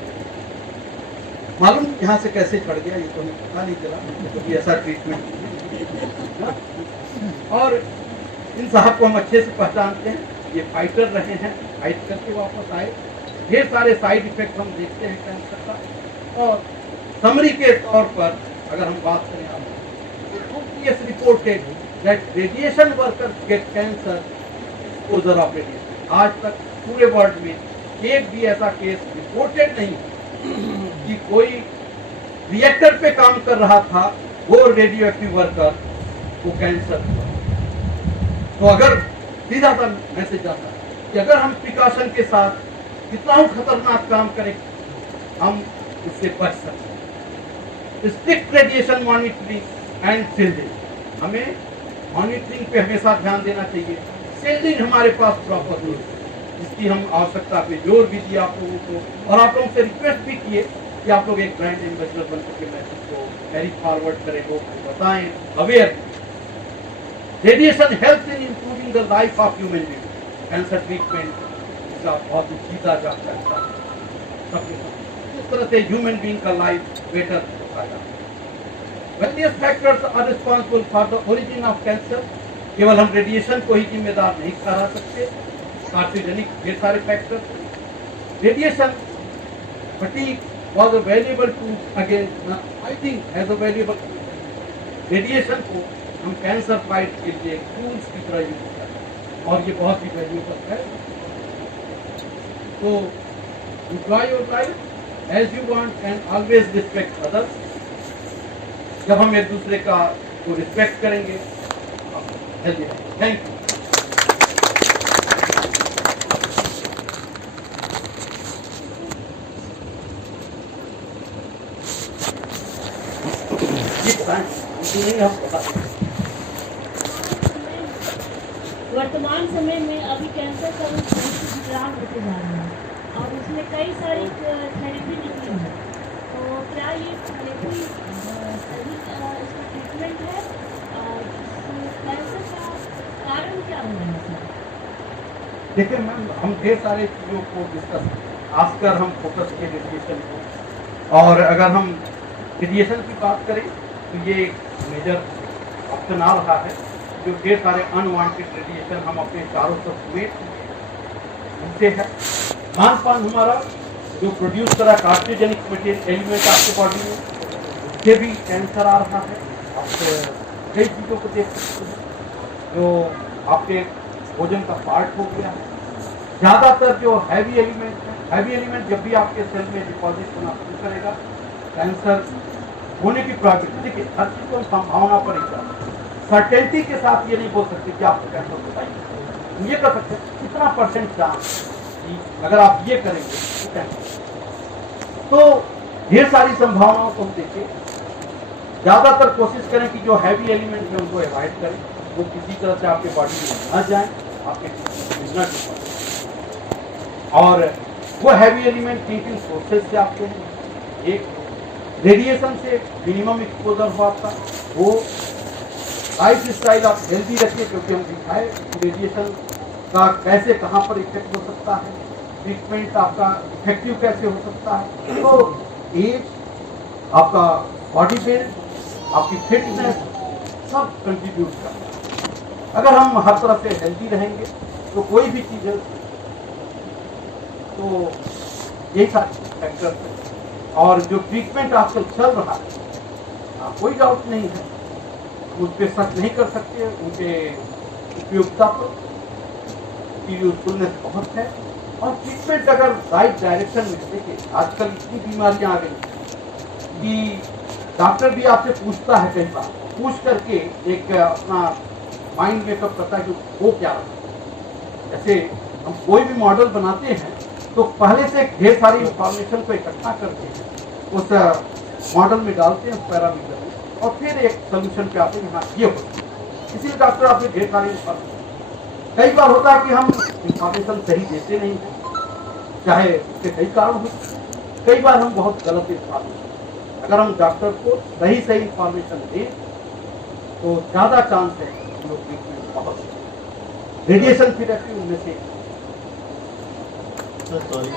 मालूम यहाँ से कैसे चढ़ गया ये तो हमें पता नहीं चला, क्योंकि ऐसा ट्रीटमेंट। और इन साहब को हम अच्छे से पहचानते हैं, ये फाइटर रहे हैं, फाइट करके वापस आए, ढेर सारे साइड इफेक्ट हम देखते हैं कैंसर का। और समरी के तौर पर अगर हम बात करें आप, reported that radiation workers gate cancer exposure of radiation. आज तक पूरे वर्ल्ड में एक भी ऐसा केस रिपोर्टेड नहीं कि कोई रिएक्टर पे काम कर रहा था, वो रेडियो एक्टिव वर्कर को कैंसर हुआ। तो अगर सीधा सा मैसेज आता है कि अगर हम प्रिकॉशन के साथ कितना ही खतरनाक काम करें, हम इससे बच सकते हैं। Strict radiation monitoring and shielding, हमें मॉनिटरिंग पे हमेशा ध्यान देना चाहिए। शील्डिंग हमारे पास प्रॉपर हो, इसकी हम आवश्यकता पे जोर भी दिया आप लोगों को, और आप लोगों से रिक्वेस्ट भी किए कि आप लोग एक ब्रांड एम्बेसडर बनकर के मैसेज को कैरी फॉरवर्ड करें, लोग को बताएं, aware. Radiation helps in improving the life of human being. Cancer treatment इसका बहुत ही सीधा जा सकता है सबके साथ, इस तरह से ह्यूमन बीइंग का लाइफ बेटर होता है। Various factors are responsible for the origin of cancer। केवल हम रेडिएशन को ही जिम्मेदार नहीं ठहरा सकते, कार्सिनोजेनिक ढेर सारे factors. Radiation fatigue was a valuable tool again, I think as a valuable radiation को हम कैंसर फाइट के लिए टूल्स की तरह यूज करते हैं और ये बहुत ही वैल्यूएबल है। तो enjoy your life as you want and always respect others। जब हम एक दूसरे का को रिस्पेक्ट करेंगे, हेल्दी रहेंगे। Thank you. वर्तमान समय में अभी कैंसर का रूप विकराल होते जा रहा है और उसमें कई सारी थेरेपी निकली है। तो क्या ये थेरेपी सही इसका ट्रीटमेंट है और कैंसर का कारण क्या हो रहा है सर? देखिए मैम, हम ढेर सारे चीज़ों को डिस्कस, खासकर हम फोकस किए रेडिएशन को। और अगर हम रेडिएशन की बात करें तो ये एक मेजर ऑप्शन आ रहा है, जो ढेर सारे अनवांटेड रेडिएशन हम अपने चारों तरफ में उनसे है। खान पान हमारा जो प्रोड्यूस करा कार्सिनोजेनिक मटेरियल एलिमेंट आपके बॉडी में, उससे भी कैंसर आ रहा है। आप कई चीज़ों को देख सकते हैं जो आपके भोजन का पार्ट हो गया है। ज़्यादातर जो हैवी एलिमेंट है, हैवी एलिमेंट जब भी आपके सेल में डिपॉजिट होना शुरू करेगा, कैंसर होने की प्रोबेबिलिटी, देखिए हर चीज़ को संभावना पर ही जाए। सर्टेनिटी के साथ ये नहीं बोल सकते कि आपको कैंसर होता है, हम ये कर सकते हैं कितना परसेंट चांस कि अगर आप ये करेंगे तो कैंसर। तो ढेर सारी संभावनाओं को देखिए, ज़्यादातर कोशिश करें कि जो हैवी एलिमेंट है उनको अवॉइड करें, वो किसी तरह से आपके बॉडी में न जाए, आपके बिजनेस। और वो हैवी एलिमेंट किन किन सोर्सेज से आपके हैं? एक रेडिएशन से मिनिमम एक्सपोजर हुआ था, वो लाइफ स्टाइल आप हेल्दी रखिए, क्योंकि हम दिखाए रेडिएशन का कैसे कहाँ पर इफेक्ट हो सकता है, ट्रीटमेंट आपका इफेक्टिव कैसे हो सकता है। तो एज, आपका बॉडी बिल्ड, आपकी फिटनेस सब कंट्रीब्यूट करता है। अगर हम हर तरह से हेल्दी रहेंगे तो कोई भी चीज़ है, तो यही सारे फैक्टर्स हैं। और जो ट्रीटमेंट आजकल चल रहा है, कोई डाउट नहीं है, उस पर शक नहीं कर सकते, उनके उपयोगिता पर, की यूजफुलनेस बहुत है। और ट्रीटमेंट अगर राइट डायरेक्शन में, देखिए आजकल इतनी बीमारियां आ गई कि डॉक्टर भी आपसे पूछता है, कई बार पूछ करके एक अपना माइंड मेकअप करता है कि वो क्या है। जैसे हम कोई भी मॉडल बनाते हैं तो पहले से ढेर सारी इंफॉर्मेशन को इकट्ठा करके उस मॉडल में डालते हैं, उस पैरामीटर में, और फिर एक सोल्यूशन पे आते हैं, हाँ ये होता है। इसीलिए डॉक्टर आपसे ढेर सारी इंफॉर्मेशन, कई बार होता है कि हम इंफॉर्मेशन सही देते नहीं हैं, चाहे उसके कई कारण हो। कई बार हम बहुत गलत इंफॉर्मेशन, अगर हम डॉक्टर को सही इंफॉर्मेशन दें तो ज़्यादा चांस है कि लोग ट्रीटमेंट बहुत रेडिएशन थेरेपी उनमें से। सॉरी